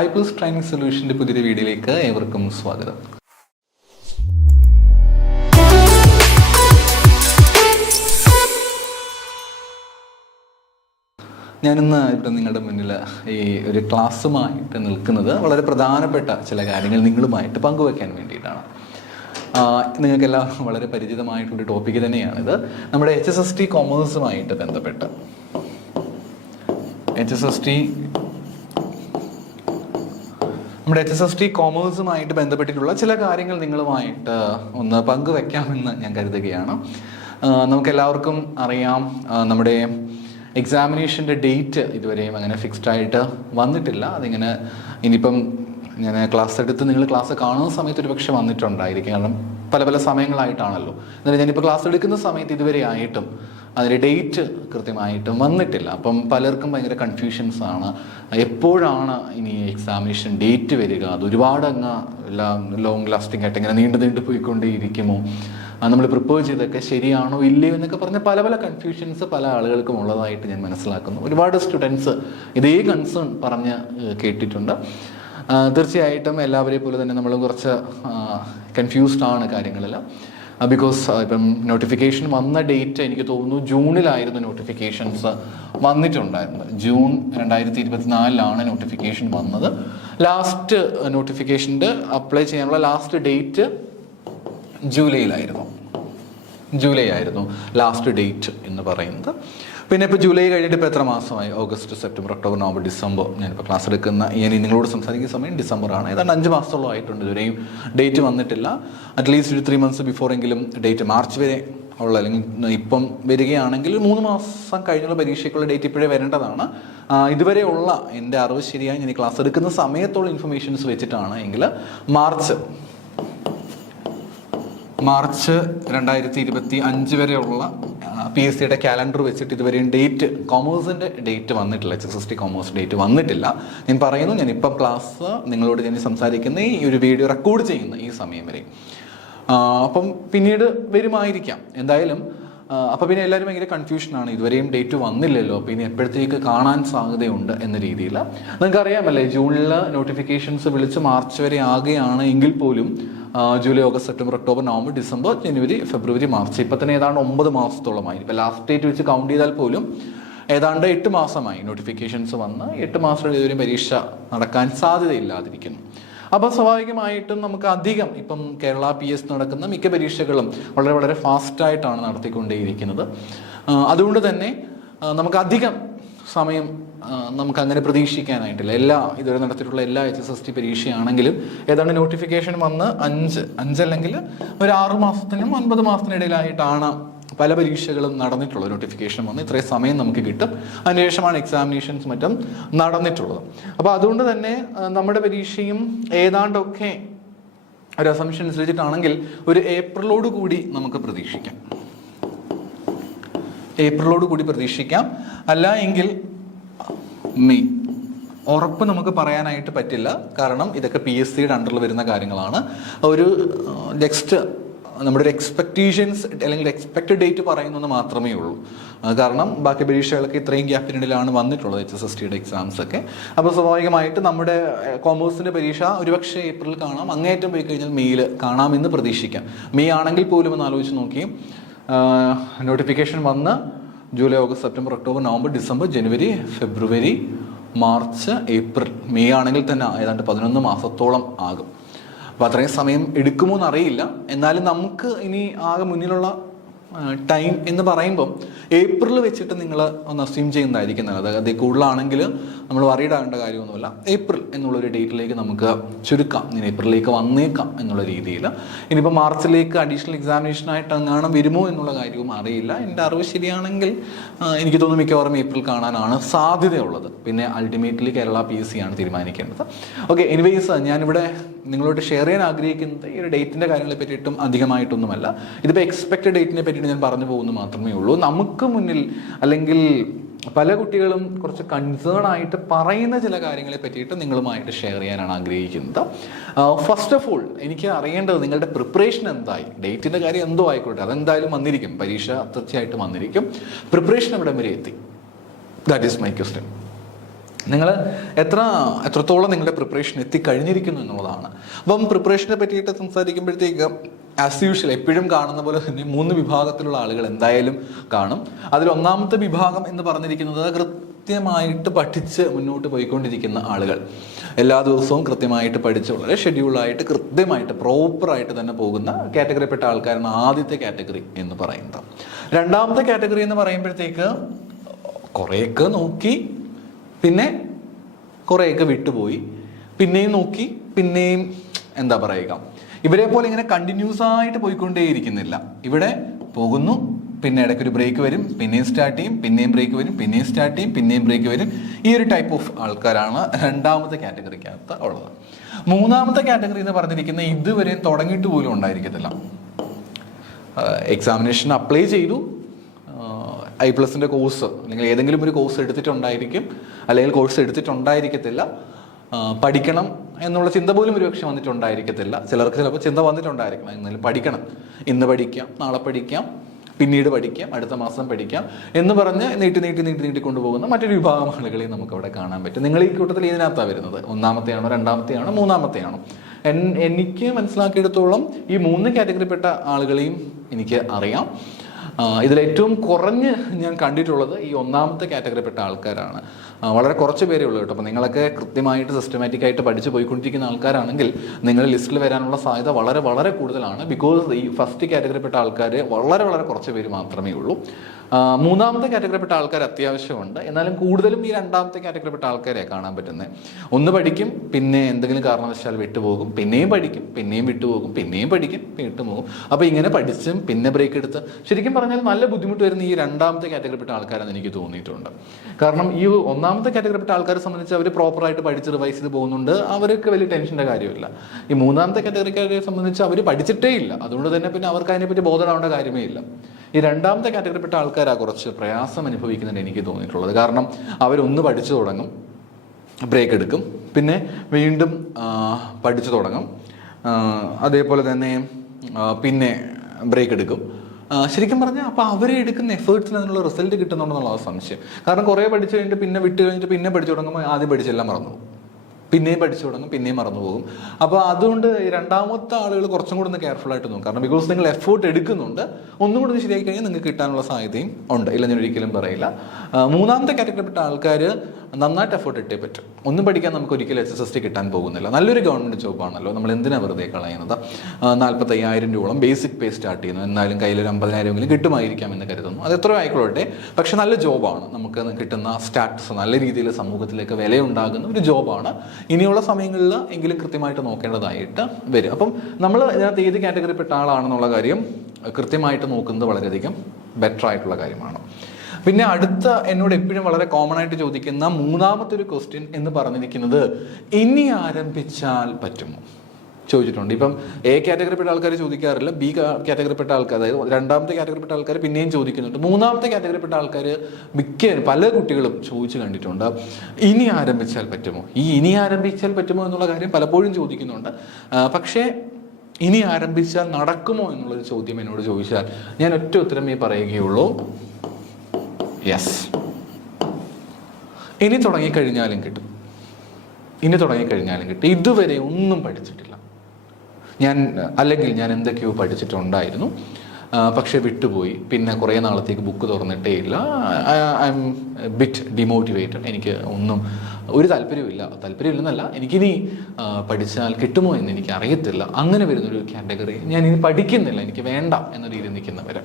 iPlus training സൊല്യൂഷൻ്റെ പുതിയൊരു വീഡിയോയിലേക്ക് ഏവർക്കും സ്വാഗതം. ഞാനിന്ന് ഇവിടെ നിങ്ങളുടെ മുന്നിൽ ഈ ഒരു ക്ലാസ്സുമായിട്ട് നിൽക്കുന്നത് വളരെ പ്രധാനപ്പെട്ട ചില കാര്യങ്ങൾ നിങ്ങളുമായിട്ട് പങ്കുവയ്ക്കാൻ വേണ്ടിയിട്ടാണ്. നിങ്ങൾക്കെല്ലാം വളരെ പരിചിതമായിട്ടുള്ളൊരു ടോപ്പിക്ക് തന്നെയാണിത്. നമ്മുടെ HSST കോമേഴ്സുമായിട്ട് ബന്ധപ്പെട്ട് നമ്മുടെ HSST കോമേഴ്സുമായിട്ട് ബന്ധപ്പെട്ടിട്ടുള്ള ചില കാര്യങ്ങൾ നിങ്ങളുമായിട്ട് ഒന്ന് പങ്കുവെക്കാമെന്ന് ഞാൻ കരുതുകയാണ്. നമുക്കെല്ലാവർക്കും അറിയാം, നമ്മുടെ എക്സാമിനേഷൻ്റെ ഡേറ്റ് ഇതുവരെയും അങ്ങനെ ഫിക്സ്ഡ് ആയിട്ട് വന്നിട്ടില്ല. അതിങ്ങനെ ഇനിയിപ്പം ഞാൻ ക്ലാസ് എടുത്ത് നിങ്ങൾ ക്ലാസ് കാണുന്ന സമയത്ത് ഒരു പക്ഷേ വന്നിട്ടുണ്ടായിരിക്കും. കാരണം പല സമയങ്ങളായിട്ടാണല്ലോ. എന്നാലും ഞാനിപ്പോൾ ക്ലാസ് എടുക്കുന്ന സമയത്ത് ഇതുവരെ ആയിട്ടും അതിൻ്റെ ഡേറ്റ് കൃത്യമായിട്ടും വന്നിട്ടില്ല. അപ്പം പലർക്കും ഭയങ്കര കൺഫ്യൂഷൻസ് ആണ്. എപ്പോഴാണ് ഇനി എക്സാമിനേഷൻ ഡേറ്റ് വരിക? അത് ഒരുപാട് എല്ലാം ലോങ് ലാസ്റ്റിംഗ് ആയിട്ട് ഇങ്ങനെ നീണ്ടു പോയിക്കൊണ്ടേയിരിക്കുമോ? നമ്മൾ പ്രിപ്പയർ ചെയ്തൊക്കെ ശരിയാണോ ഇല്ലയോ എന്നൊക്കെ പറഞ്ഞ പല കൺഫ്യൂഷൻസ് പല ആളുകൾക്കും ഉള്ളതായിട്ട് ഞാൻ മനസ്സിലാക്കുന്നു. ഒരുപാട് സ്റ്റുഡൻസ് ഇതേ കൺസേൺ പറഞ്ഞ് കേട്ടിട്ടുണ്ട്. തീർച്ചയായിട്ടും എല്ലാവരെയും പോലെ തന്നെ നമ്മൾ കുറച്ച് കൺഫ്യൂസ്ഡ് ആണ് കാര്യങ്ങളെല്ലാം. ബിക്കോസ് ഇപ്പം നോട്ടിഫിക്കേഷൻ വന്ന ഡേറ്റ് എനിക്ക് തോന്നുന്നു ജൂണിലായിരുന്നു നോട്ടിഫിക്കേഷൻസ് വന്നിട്ടുണ്ടായിരുന്നത്. ജൂൺ 2024 നോട്ടിഫിക്കേഷൻ വന്നത്. ലാസ്റ്റ് നോട്ടിഫിക്കേഷൻ്റെ അപ്ലൈ ചെയ്യാനുള്ള ലാസ്റ്റ് ഡേറ്റ് ജൂലൈ ആയിരുന്നു ലാസ്റ്റ് ഡേറ്റ് എന്ന് പറയുന്നത്. പിന്നെ ഇപ്പോൾ ജൂലൈ കഴിഞ്ഞിട്ട് ഇപ്പോൾ എത്ര മാസമായി? August, September, October, November, December. ഞാനിപ്പോൾ ക്ലാസ് എടുക്കുന്ന നിങ്ങളോട് സംസാരിക്കുന്ന സമയം ഡിസംബറാണ്. ഏതാണ്ട് 5 മാസത്തോളം ആയിട്ടുണ്ട്. ഇതുവരെയും ഡേറ്റ് വന്നിട്ടില്ല. അറ്റ്ലീസ്റ്റ് ഒരു 3 months ബിഫോർ എങ്കിലും ഡേറ്റ് മാർച്ച് വരെ ഉള്ള, അല്ലെങ്കിൽ ഇപ്പം വരികയാണെങ്കിൽ 3 മാസം കഴിഞ്ഞുള്ള പരീക്ഷയ്ക്കുള്ള ഡേറ്റ് ഇപ്പോഴേ വരേണ്ടതാണ്. ഇതുവരെ ഉള്ള എൻ്റെ അറിവ് ശരിയായി ഞാൻ ഈ ക്ലാസ് എടുക്കുന്ന സമയത്തുള്ള ഇൻഫർമേഷൻസ് വെച്ചിട്ടാണ് എങ്കിൽ മാർച്ച് 2025 വരെയുള്ള PSCയുടെ കാലണ്ടർ വെച്ചിട്ട് ഇതുവരെയും ഡേറ്റ്, കോമേഴ്സിൻ്റെ ഡേറ്റ് വന്നിട്ടില്ല. HSST കോമേഴ്സ് ഡേറ്റ് വന്നിട്ടില്ല. ഞാൻ പറയുന്നു, ഞാനിപ്പം ക്ലാസ് നിങ്ങളോട് ഞാൻ സംസാരിക്കുന്ന ഈ ഒരു വീഡിയോ റെക്കോർഡ് ചെയ്യുന്ന ഈ സമയം വരെ. അപ്പം പിന്നീട് വരുമായിരിക്കാം എന്തായാലും. അപ്പോൾ പിന്നെ എല്ലാവരും ഭയങ്കര കൺഫ്യൂഷനാണ്. ഇതുവരെയും ഡേറ്റ് വന്നില്ലല്ലോ, അപ്പോൾ ഇനി എപ്പോഴത്തേക്ക് കാണാൻ സാധ്യതയുണ്ട് എന്ന രീതിയിൽ. നിങ്ങൾക്കറിയാമല്ലേ, ജൂണിൽ നോട്ടിഫിക്കേഷൻസ് വിളിച്ച് മാർച്ച് വരെ ആകുകയാണ് എങ്കിൽ പോലും July, August, September, October, November, December, ജനുവരി, ഫെബ്രുവരി, മാർച്ച്, ഇപ്പം തന്നെ ഏതാണ്ട് 9 മാസത്തോളമായി. ഇപ്പോൾ ലാസ്റ്റ് ഡേറ്റ് വെച്ച് കൗണ്ട് ചെയ്താൽ പോലും ഏതാണ്ട് 8 മാസമായി നോട്ടിഫിക്കേഷൻസ് വന്ന്. 8 മാസം ഇതുവരെയും പരീക്ഷ നടക്കാൻ സാധ്യതയില്ലാതിരിക്കുന്നു. അപ്പോൾ സ്വാഭാവികമായിട്ടും നമുക്ക് അധികം ഇപ്പം കേരള PS നടക്കുന്ന മിക്ക പരീക്ഷകളും വളരെ ഫാസ്റ്റായിട്ടാണ് നടത്തിക്കൊണ്ടേയിരിക്കുന്നത്. അതുകൊണ്ട് തന്നെ നമുക്ക് അധികം സമയം നമുക്കങ്ങനെ പ്രതീക്ഷിക്കാനായിട്ടില്ല. ഇതുവരെ നടത്തിയിട്ടുള്ള എല്ലാ HSST പരീക്ഷയാണെങ്കിലും ഏതാണ്ട് നോട്ടിഫിക്കേഷൻ വന്ന് 5 അല്ലെങ്കിൽ ഒരു 6 മാസത്തിനും 9 മാസത്തിനിടയിലായിട്ടാണ് പല പരീക്ഷകളും നടന്നിട്ടുള്ളത്. നോട്ടിഫിക്കേഷൻ വന്ന് ഇത്രയും സമയം നമുക്ക് കിട്ടും. അതിനുശേഷമാണ് എക്സാമിനേഷൻസ് മറ്റും നടന്നിട്ടുള്ളത്. അപ്പോൾ അതുകൊണ്ട് തന്നെ നമ്മുടെ പരീക്ഷയും ഏതാണ്ടൊക്കെ ഒരു അസംഷൻ അനുസരിച്ചിട്ടാണെങ്കിൽ ഒരു ഏപ്രിലോട് കൂടി നമുക്ക് പ്രതീക്ഷിക്കാം. അല്ല എങ്കിൽ മെയ്. ഉറപ്പ് നമുക്ക് പറയാനായിട്ട് പറ്റില്ല. കാരണം ഇതൊക്കെ PSCയുടെ അണ്ടറിൽ വരുന്ന കാര്യങ്ങളാണ്. ഒരു നെക്സ്റ്റ് നമ്മുടെ ഒരു എക്സ്പെക്റ്റേഷൻസ് അല്ലെങ്കിൽ എക്സ്പെക്റ്റഡ് ഡേറ്റ് പറയുന്നത് മാത്രമേ ഉള്ളൂ. കാരണം ബാക്കി പരീക്ഷകളൊക്കെ ഇത്രയും ഗ്യാപ്പിനിടയിലാണ് വന്നിട്ടുള്ളത്, HSSTയുടെ എക്സാംസ് ഒക്കെ. അപ്പോൾ സ്വാഭാവികമായിട്ട് നമ്മുടെ കോമേഴ്സിൻ്റെ പരീക്ഷ ഒരുപക്ഷെ ഏപ്രിൽ കാണാം, അങ്ങേയറ്റം പോയി കഴിഞ്ഞാൽ മെയ്യിൽ കാണാമെന്ന് പ്രതീക്ഷിക്കാം. മെയ് ആണെങ്കിൽ പോലും ഒന്ന് ആലോചിച്ച് നോക്കി, നോട്ടിഫിക്കേഷൻ വന്ന് July, August, September, October, November, December, ജനുവരി, ഫെബ്രുവരി, മാർച്ച്, ഏപ്രിൽ, മെയ് ആണെങ്കിൽ തന്നെ ഏതാണ്ട് 11 മാസത്തോളം ആകും. അപ്പോൾ അത്രയും സമയം എടുക്കുമോ എന്നറിയില്ല. എന്നാലും നമുക്ക് ഇനി ആകെ മുന്നിലുള്ള ടൈം എന്ന് പറയുമ്പം ഏപ്രിൽ വെച്ചിട്ട് നിങ്ങൾ ഒന്ന് അസ്യൂം ചെയ്യുന്നതായിരിക്കും നല്ലത്. അതിൽ കൂടുതലാണെങ്കിൽ നമ്മൾ വറീഡ് ആകേണ്ട കാര്യമൊന്നുമില്ല. ഏപ്രിൽ എന്നുള്ളൊരു ഡേറ്റിലേക്ക് നമുക്ക് ചുരുക്കാം. ഇനി ഏപ്രിലേക്ക് വന്നേക്കാം എന്നുള്ള രീതിയിൽ. ഇനിയിപ്പോൾ മാർച്ചിലേക്ക് അഡീഷണൽ എക്സാമിനേഷനായിട്ട് അങ്ങാണം വരുമോ എന്നുള്ള കാര്യവും അറിയില്ല. എൻ്റെ അറിവ് ശരിയാണെങ്കിൽ എനിക്ക് തോന്നുന്നു മിക്കവാറും ഏപ്രിൽ കാണാനാണ് സാധ്യതയുള്ളത്. പിന്നെ അൾട്ടിമേറ്റ്ലി കേരള PSC ആണ് തീരുമാനിക്കേണ്ടത്. ഓക്കെ, എനിവേയ്സ് ഞാനിവിടെ നിങ്ങളോട് ഷെയർ ചെയ്യാൻ ആഗ്രഹിക്കുന്നത് ഈ ഒരു ഡേറ്റിൻ്റെ കാര്യങ്ങളെ പറ്റിയിട്ടും അധികമായിട്ടൊന്നുമല്ല. ഇതിപ്പോൾ എക്സ്പെക്റ്റഡ് ഡേറ്റിനെ പറ്റിയിട്ട് ഞാൻ പറഞ്ഞു പോകുന്നു മാത്രമേ ഉള്ളൂ. നമുക്ക് മുന്നിൽ അല്ലെങ്കിൽ പല കുട്ടികളും കുറച്ച് കൺസേൺ ആയിട്ട് പറയുന്ന ചില കാര്യങ്ങളെ പറ്റിയിട്ട് നിങ്ങളുമായിട്ട് ഷെയർ ചെയ്യാനാണ് ആഗ്രഹിക്കുന്നത്. ഫസ്റ്റ് ഓഫ് ഓൾ എനിക്ക് അറിയേണ്ടത് നിങ്ങളുടെ പ്രിപ്പറേഷൻ എന്തായി. ഡേറ്റിൻ്റെ കാര്യം എന്തോ ആയിക്കോട്ടെ, അതെന്തായാലും വന്നിരിക്കും, പരീക്ഷ തീർച്ചയായിട്ടും വന്നിരിക്കും. പ്രിപ്പറേഷൻ എവിടെ വരെ എത്തി? That is my question. നിങ്ങൾ എത്രത്തോളം നിങ്ങളുടെ പ്രിപ്പറേഷൻ എത്തിക്കഴിഞ്ഞിരിക്കുന്നു എന്നുള്ളതാണ്. അപ്പം പ്രിപ്പറേഷനെ പറ്റിയിട്ട് സംസാരിക്കുമ്പോഴത്തേക്ക് ആസ് യൂഷ്വൽ എപ്പോഴും കാണുന്ന പോലെ തന്നെ 3 വിഭാഗത്തിലുള്ള ആളുകൾ എന്തായാലും കാണും. അതിൽ ഒന്നാമത്തെ വിഭാഗം എന്ന് പറഞ്ഞിരിക്കുന്നത് കൃത്യമായിട്ട് പഠിച്ച് മുന്നോട്ട് പോയിക്കൊണ്ടിരിക്കുന്ന ആളുകൾ, എല്ലാ ദിവസവും കൃത്യമായിട്ട് പഠിച്ച് വളരെ ഷെഡ്യൂളായിട്ട് കൃത്യമായിട്ട് പ്രോപ്പറായിട്ട് തന്നെ പോകുന്ന കാറ്റഗറിപ്പെട്ട ആൾക്കാരാണ് ആദ്യത്തെ കാറ്റഗറി എന്ന് പറയുന്നത്. രണ്ടാമത്തെ കാറ്റഗറി എന്ന് പറയുമ്പോഴത്തേക്ക് കുറേയൊക്കെ നോക്കി, പിന്നെ കുറേയൊക്കെ വിട്ടുപോയി, പിന്നെയും നോക്കി, പിന്നെയും എന്താ പറയുക, ഇവരെ പോലെ ഇങ്ങനെ കണ്ടിന്യൂസ് ആയിട്ട് പോയിക്കൊണ്ടേയിരിക്കുന്നില്ല. ഇവിടെ പോകുന്നു, പിന്നെ ഇടയ്ക്കൊരു ബ്രേക്ക് വരും, പിന്നെയും സ്റ്റാർട്ട് ചെയ്യും, പിന്നെയും ബ്രേക്ക് വരും, പിന്നെയും സ്റ്റാർട്ട് ചെയ്യും, പിന്നെയും ബ്രേക്ക് വരും. ഈ ഒരു ടൈപ്പ് ഓഫ് ആൾക്കാരാണ് രണ്ടാമത്തെ കാറ്റഗറിക്കകത്ത് ഉള്ളത്. മൂന്നാമത്തെ കാറ്റഗറി എന്ന് പറഞ്ഞിരിക്കുന്ന ഇതുവരെ തുടങ്ങിയിട്ട് പോലും ഉണ്ടായിരിക്കത്തില്ല. എക്സാമിനേഷൻ അപ്ലൈ ചെയ്തു, I+ന്റെ കോഴ്സ് അല്ലെങ്കിൽ ഏതെങ്കിലും ഒരു കോഴ്സ് എടുത്തിട്ടുണ്ടായിരിക്കും, അല്ലെങ്കിൽ കോഴ്സ് എടുത്തിട്ടുണ്ടായിരിക്കത്തില്ല, പഠിക്കണം എന്നുള്ള ചിന്ത പോലും ഒരുപക്ഷെ വന്നിട്ടുണ്ടായിരിക്കത്തില്ല. ചിലർക്ക് ചിലപ്പോൾ ചിന്ത വന്നിട്ടുണ്ടായിരിക്കണം, എന്നാലും പഠിക്കണം, ഇന്ന് പഠിക്കാം, നാളെ പഠിക്കാം, പിന്നീട് പഠിക്കാം, അടുത്ത മാസം പഠിക്കാം എന്ന് പറഞ്ഞ് നീട്ടി കൊണ്ടുപോകുന്ന മറ്റൊരു വിഭാഗം ആളുകളെയും നമുക്കവിടെ കാണാൻ പറ്റും. നിങ്ങൾ ഈ കൂട്ടത്തിൽ ഇതിനകത്താണ് വരുന്നത്? ഒന്നാമത്തെയാണോ, രണ്ടാമത്തെയാണോ, മൂന്നാമത്തെയാണോ? എനിക്ക് മനസ്സിലാക്കിയെടുത്തോളം ഈ 3 കാറ്റഗറിപ്പെട്ട ആളുകളെയും എനിക്ക് അറിയാം. ഇതിലേറ്റവും കുറഞ്ഞ് ഞാൻ കണ്ടിട്ടുള്ളത് ഈ ഒന്നാമത്തെ കാറ്റഗറിപ്പെട്ട ആൾക്കാരാണ്. വളരെ കുറച്ച് പേരേ ഉള്ളൂ കേട്ടോ. അപ്പോൾ നിങ്ങളൊക്കെ കൃത്യമായിട്ട് സിസ്റ്റമാറ്റിക്കായിട്ട് പഠിച്ച് പോയിക്കൊണ്ടിരിക്കുന്ന ആൾക്കാരാണെങ്കിൽ നിങ്ങളുടെ ലിസ്റ്റിൽ വരാനുള്ള സാധ്യത വളരെ വളരെ കൂടുതലാണ്. ബിക്കോസ് ഈ ഫസ്റ്റ് കാറ്റഗറിപ്പെട്ട ആൾക്കാർ വളരെ വളരെ കുറച്ച് പേര് മാത്രമേ ഉള്ളൂ. മൂന്നാമത്തെ കാറ്റഗറിപ്പെട്ട ആൾക്കാർ അത്യാവശ്യമുണ്ട്, എന്നാലും കൂടുതലും ഈ രണ്ടാമത്തെ കാറ്റഗറിപ്പെട്ട ആൾക്കാരെ കാണാൻ പറ്റുന്നത്. ഒന്ന് പഠിക്കും, പിന്നെ എന്തെങ്കിലും കാരണവശാൽ വിട്ടുപോകും, പിന്നെയും പഠിക്കും, പിന്നെയും വിട്ടുപോകും, പിന്നെയും പഠിക്കും, വിട്ടുപോകും. അപ്പോൾ ഇങ്ങനെ പഠിച്ചും പിന്നെ ബ്രേക്ക് എടുത്ത് ശരിക്കും പറഞ്ഞാൽ നല്ല ബുദ്ധിമുട്ട് വരുന്ന ഈ രണ്ടാമത്തെ കാറ്റഗറിപ്പെട്ട ആൾക്കാരെന്ന് എനിക്ക് തോന്നിയിട്ടുണ്ട്. കാരണം ഈ ഒന്നാമത്തെ കാറ്റഗറിപ്പെട്ട ആൾക്കാരെ സംബന്ധിച്ച് അവർ പ്രോപ്പറായിട്ട് പഠിച്ച് റിവൈസ് ചെയ്ത് പോകുന്നുണ്ട്, അവർക്ക് വലിയ ടെൻഷൻ്റെ കാര്യമില്ല. ഈ മൂന്നാമത്തെ കാറ്റഗറിക്കാരെ സംബന്ധിച്ച് അവർ പഠിച്ചിട്ടേ ഇല്ല, അതുകൊണ്ട് തന്നെ പിന്നെ അവർക്ക് അതിനെപ്പറ്റി ബോധമാവേണ്ട കാര്യമേ ഇല്ല. ഈ രണ്ടാമത്തെ കാറ്റഗറിപ്പെട്ട ആൾക്കാരാ കുറച്ച് പ്രയാസം അനുഭവിക്കുന്നുണ്ട് എനിക്ക് തോന്നിയിട്ടുള്ളത്. കാരണം അവരൊന്ന് പഠിച്ചു തുടങ്ങും, ബ്രേക്ക് എടുക്കും, പിന്നെ വീണ്ടും പഠിച്ചു തുടങ്ങും, അതേപോലെ തന്നെ പിന്നെ ബ്രേക്ക് എടുക്കും. ശരിക്കും പറഞ്ഞാൽ അപ്പോൾ അവരെ എടുക്കുന്ന എഫേർട്സിന് അതിനുള്ള റിസൾട്ട് കിട്ടുന്നുണ്ടെന്നുള്ളത് സംശയം. കാരണം കുറേ പഠിച്ചു കഴിഞ്ഞിട്ട് പിന്നെ വിട്ട് കഴിഞ്ഞിട്ട് പിന്നെ പഠിച്ചു തുടങ്ങുമ്പോൾ ആദ്യം പഠിച്ചെല്ലാം മറന്നു പോകും, പിന്നെയും പഠിച്ചു തുടങ്ങും, പിന്നെയും മറന്നു പോകും. അപ്പോൾ അതുകൊണ്ട് രണ്ടാമത്തെ ആളുകൾ കുറച്ചും കൂടെ ഒന്ന് കെയർഫുൾ ആയിട്ട് നോക്കും. കാരണം ബിക്കോസ് നിങ്ങൾ എഫേർട്ട് എടുക്കുന്നുണ്ട്, ഒന്നും കൂടെ ഒന്ന് ശരിയാക്കി കഴിഞ്ഞാൽ നിങ്ങൾക്ക് കിട്ടാനുള്ള സാധ്യതയും ഉണ്ട്, ഇല്ല ഞാൻ ഒരിക്കലും പറയില്ല. മൂന്നാമത്തെ കാറ്റഗറിപ്പെട്ട ആൾക്കാർ നന്നായിട്ട് എഫേർട്ട് ഇട്ടേ പറ്റും. ഒന്നും പഠിക്കാൻ നമുക്ക് ഒരിക്കലും SSST കിട്ടാൻ പോകുന്നില്ല. നല്ലൊരു ഗവൺമെൻറ് ജോബാണല്ലോ, നമ്മൾ എന്തിനാണ് വെറുതെ കളയുന്നത്? 45,000 രൂപയോളം ബേസിക് പേ സ്റ്റാർട്ട് ചെയ്യുന്നു, എന്നാലും കയ്യിലൊരു 50,000 കിട്ടുമായിരിക്കാം എന്ന് കരുതുന്നു. അത് എത്ര ആയിക്കോട്ടെ, പക്ഷെ നല്ല ജോബാണ്, നമുക്ക് കിട്ടുന്ന സ്റ്റാറ്റസ് നല്ല രീതിയിൽ സമൂഹത്തിലേക്ക് വിലയുണ്ടാകുന്ന ഒരു ജോബാണ്. ഇനിയുള്ള സമയങ്ങളിൽ എങ്കിലും കൃത്യമായിട്ട് നോക്കേണ്ടതായിട്ട് വരും. അപ്പം നമ്മൾ ഇതിനകത്ത് ഏത് കാറ്റഗറിപ്പെട്ട ആളാണെന്നുള്ള കാര്യം കൃത്യമായിട്ട് നോക്കുന്നത് വളരെയധികം ബെറ്റർ ആയിട്ടുള്ള കാര്യമാണ്. പിന്നെ അടുത്ത എന്നോട് എപ്പോഴും വളരെ കോമൺ ആയിട്ട് ചോദിക്കുന്ന മൂന്നാമത്തെ ഒരു ക്വസ്റ്റ്യൻ എന്ന് പറഞ്ഞിരിക്കുന്നത് ഇനി ആരംഭിച്ചാൽ പറ്റുമോ ചോദിച്ചിട്ടുണ്ട്. ഇപ്പം A കാറ്റഗറിപ്പെട്ട ആൾക്കാർ ചോദിക്കാറില്ല, B കാറ്റഗറിപ്പെട്ട ആൾക്കാർ, അതായത് രണ്ടാമത്തെ കാറ്റഗറിപ്പെട്ട ആൾക്കാർ പിന്നെയും ചോദിക്കുന്നുണ്ട്. മൂന്നാമത്തെ കാറ്റഗറിപ്പെട്ട ആൾക്കാർ പല കുട്ടികളും ചോദിച്ചു കണ്ടിട്ടുണ്ട്, ഇനി ആരംഭിച്ചാൽ പറ്റുമോ? ഈ ഇനി ആരംഭിച്ചാൽ പറ്റുമോ എന്നുള്ള കാര്യം പലപ്പോഴും ചോദിക്കുന്നുണ്ട്. പക്ഷേ ഇനി ആരംഭിച്ചാൽ നടക്കുമോ എന്നുള്ളൊരു ചോദ്യം എന്നോട് ചോദിച്ചാൽ ഞാൻ ഒറ്റ ഉത്തരമേ പറയുകയുള്ളൂ, യെസ്. ഇനി തുടങ്ങിക്കഴിഞ്ഞാലും കിട്ടും, ഇനി തുടങ്ങിക്കഴിഞ്ഞാലും കിട്ടും. ഇതുവരെ ഒന്നും പഠിച്ചിട്ടില്ല അല്ലെങ്കിൽ ഞാൻ എന്തൊക്കെയോ പഠിച്ചിട്ടുണ്ടായിരുന്നു, പക്ഷെ വിട്ടുപോയി, പിന്നെ കുറേ നാളത്തേക്ക് ബുക്ക് തുറന്നിട്ടേ ഇല്ല, ഐ എം ബിറ്റ് ഡിമോട്ടിവേറ്റഡ്, എനിക്ക് ഒരു താല്പര്യമില്ലെന്നല്ല, എനിക്കിനി പഠിച്ചാൽ കിട്ടുമോ എന്ന് എനിക്ക് അറിയത്തില്ല, അങ്ങനെ വരുന്നൊരു കാറ്റഗറി. ഞാൻ ഇനി പഠിക്കുന്നില്ല, എനിക്ക് വേണ്ട എന്ന രീതിയിൽ നിൽക്കുന്നവർ.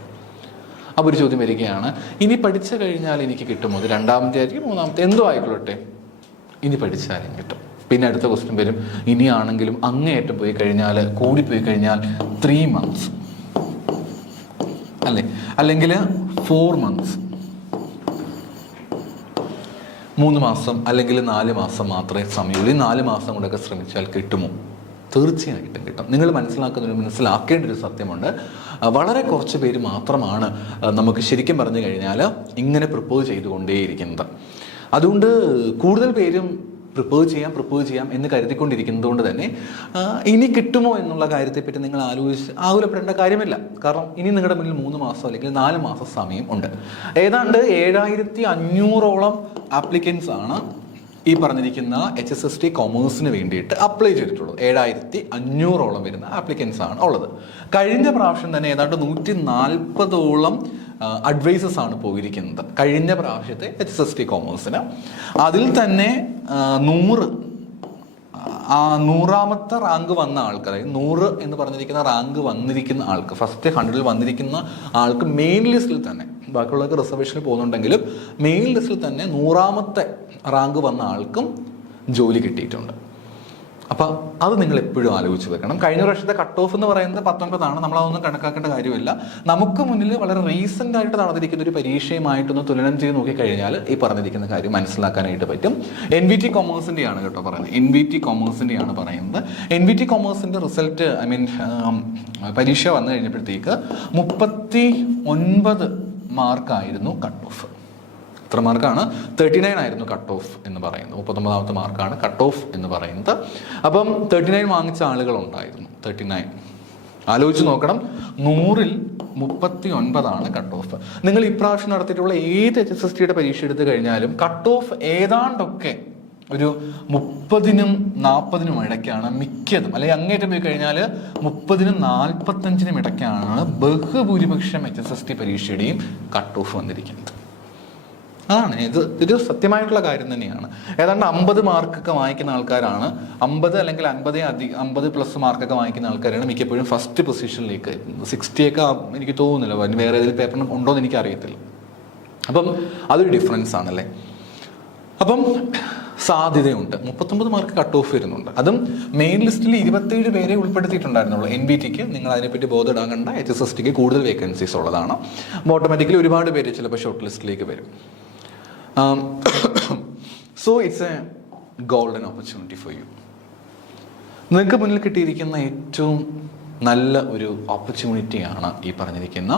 അപ്പോൾ ഒരു ചോദ്യം വരികയാണ്, ഇനി പഠിച്ചു കഴിഞ്ഞാൽ എനിക്ക് കിട്ടുമോ? അത് രണ്ടാമത്തെ ആയിരിക്കും, മൂന്നാമത്തെ എന്തോ ആയിക്കൊള്ളട്ടെ, ഇനി പഠിച്ചാലും കിട്ടും. പിന്നെ അടുത്ത ക്വസ്റ്റ്യൻ വരും, ഇനിയാണെങ്കിലും അങ്ങേയറ്റം പോയി കഴിഞ്ഞാൽ, കൂടിപ്പോയി കഴിഞ്ഞാൽ 3 months അല്ലെങ്കിൽ 4 months, 3 മാസം അല്ലെങ്കിൽ 4 മാസം മാത്രമേ സമയമുള്ളൂ. ഈ 4 മാസം കൊണ്ടൊക്കെ ശ്രമിച്ചാൽ കിട്ടുമോ? തീർച്ചയായിട്ടും കിട്ടും. നിങ്ങൾ മനസ്സിലാക്കേണ്ട ഒരു സത്യമുണ്ട്, വളരെ കുറച്ച് പേര് മാത്രമാണ് നമുക്ക് ശരിക്കും പറഞ്ഞു കഴിഞ്ഞാൽ ഇങ്ങനെ പ്രിപ്പേർ ചെയ്തുകൊണ്ടേയിരിക്കുന്നത്. അതുകൊണ്ട് കൂടുതൽ പേരും പ്രിപ്പേർ ചെയ്യാം എന്ന് കരുതിക്കൊണ്ടിരിക്കുന്നത് കൊണ്ട് തന്നെ ഇനി കിട്ടുമോ എന്നുള്ള കാര്യത്തെപ്പറ്റി നിങ്ങൾ ആകുലപ്പെടേണ്ട കാര്യമില്ല. കാരണം ഇനി നിങ്ങളുടെ മുന്നിൽ 3 മാസം അല്ലെങ്കിൽ 4 മാസം സമയം ഉണ്ട്. ഏതാണ്ട് 7,500ഓളം ആപ്ലിക്കൻസ് ആണ് ഈ പറഞ്ഞിരിക്കുന്ന HSST കൊമേഴ്സിന് വേണ്ടിയിട്ട് അപ്ലൈ ചെയ്തിട്ടുള്ളത്. 7500ഓളം വരുന്ന ആപ്ലിക്കൻസ് ആണ് ഉള്ളത്. കഴിഞ്ഞ പ്രാവശ്യം തന്നെ ഏതാണ്ട് 140ഓളം അഡ്വൈസസ് ആണ് പോയിരിക്കുന്നത് കഴിഞ്ഞ പ്രാവശ്യത്തെ HSST കൊമേഴ്സിന്. അതിൽ തന്നെ 100ാമത്തെ റാങ്ക് വന്ന ആൾക്ക്, അതായത് 100 എന്ന് പറഞ്ഞിരിക്കുന്ന റാങ്ക് വന്നിരിക്കുന്ന ആൾക്ക്, ഫസ്റ്റ് 100ൽ വന്നിരിക്കുന്ന ആൾക്ക് മെയിൻ ലിസ്റ്റിൽ തന്നെ, ബാക്കിയുള്ളവർക്ക് റിസർവേഷനിൽ പോകുന്നുണ്ടെങ്കിലും മെയിൻ ലിസ്റ്റിൽ തന്നെ 100ാമത്തെ റാങ്ക് വന്ന ആൾക്കും ജോലി കിട്ടിയിട്ടുണ്ട്. അപ്പം അത് നിങ്ങൾ എപ്പോഴും ആലോചിച്ച് വെക്കണം. കഴിഞ്ഞ വർഷത്തെ കട്ട് ഓഫ് എന്ന് പറയുന്നത് 19ആണ്. നമ്മളതൊന്നും കണക്കാക്കേണ്ട കാര്യമില്ല. നമുക്ക് മുന്നിൽ വളരെ റീസെൻ്റ് ആയിട്ട് നടന്നിരിക്കുന്ന ഒരു പരീക്ഷയുമായിട്ടൊന്ന് തുലനം ചെയ്ത് നോക്കിക്കഴിഞ്ഞാൽ ഈ പറഞ്ഞിരിക്കുന്ന കാര്യം മനസ്സിലാക്കാനായിട്ട് പറ്റും. NVT കൊമേഴ്സിൻ്റെയാണ് കേട്ടോ പറയുന്നത്. NVT കൊമേഴ്സിൻ്റെയാണ് പറയുന്നത്. NVT കൊമേഴ്സിൻ്റെ റിസൾട്ട് പരീക്ഷ വന്നു കഴിഞ്ഞപ്പോഴത്തേക്ക് 39 മാർക്കായിരുന്നു കട്ട് ഓഫ്. എത്ര മാർക്കാണ്? 39 ആയിരുന്നു കട്ട് ഓഫ് എന്ന് പറയുന്നത്. 39ാമത്തെ മാർക്കാണ് കട്ട് ഓഫ് എന്ന് പറയുന്നത്. അപ്പം 39 വാങ്ങിച്ച ആളുകളുണ്ടായിരുന്നു. 39 ആലോചിച്ച് നോക്കണം. 100ൽ 39ആണ് കട്ട് ഓഫ്. നിങ്ങൾ ഇപ്രാവശ്യം നടത്തിയിട്ടുള്ള ഏത് HSSTയുടെ പരീക്ഷ എടുത്തു കഴിഞ്ഞാലും കട്ട് ഓഫ് ഏതാണ്ടൊക്കെ ഒരു 30നും 40നും ഇടയ്ക്കാണ് മിക്കതും. അല്ലെങ്കിൽ അങ്ങേറ്റം പോയി കഴിഞ്ഞാൽ 30നും 45നും ഇടയ്ക്കാണ് ബഹുഭൂരിപക്ഷം HSST പരീക്ഷയുടെയും കട്ട് ഓഫ് വന്നിരിക്കുന്നത്. അതാണ് ഇത് സത്യമായിട്ടുള്ള കാര്യം തന്നെയാണ്. ഏതാണ്ട് 50 മാർക്കൊക്കെ വാങ്ങിക്കുന്ന ആൾക്കാരാണ്, 50 അല്ലെങ്കിൽ 50+ മാർക്കൊക്കെ വാങ്ങിക്കുന്ന ആൾക്കാരാണ് മിക്കപ്പോഴും ഫസ്റ്റ് പൊസിഷനിലേക്ക്. 60ഒക്കെ എനിക്ക് തോന്നുന്നില്ല, വേറെ ഏതെങ്കിലും പേപ്പറിന് ഉണ്ടോ എന്ന് എനിക്കറിയത്തില്ല. അപ്പം അതൊരു ഡിഫറൻസ് ആണല്ലേ. അപ്പം സാധ്യതയുണ്ട്. 39 മാർക്ക് കട്ട് ഓഫ് വരുന്നുണ്ട്. അതും മെയിൻ ലിസ്റ്റിൽ 27 പേരെ ഉൾപ്പെടുത്തിയിട്ടുണ്ടായിരുന്നുള്ളൂ. NVTക്ക് നിങ്ങൾ അതിനെപ്പറ്റി ബോധമിടാകണ്ട. HSSTക്ക് കൂടുതൽ വേക്കൻസീസ് ഉള്ളതാണ്. ഓട്ടോമാറ്റിക്കലി ഒരുപാട് പേര് ചിലപ്പോൾ ഷോർട്ട് ലിസ്റ്റിലേക്ക് വരും. So it's A golden opportunity for you. നിങ്ങൾക്ക് മുന്നിൽ കിട്ടിയിരിക്കുന്ന ഏറ്റവും നല്ല ഒരു ഓപ്പർച്യൂണിറ്റിയാണ് ഈ പറഞ്ഞിരിക്കുന്ന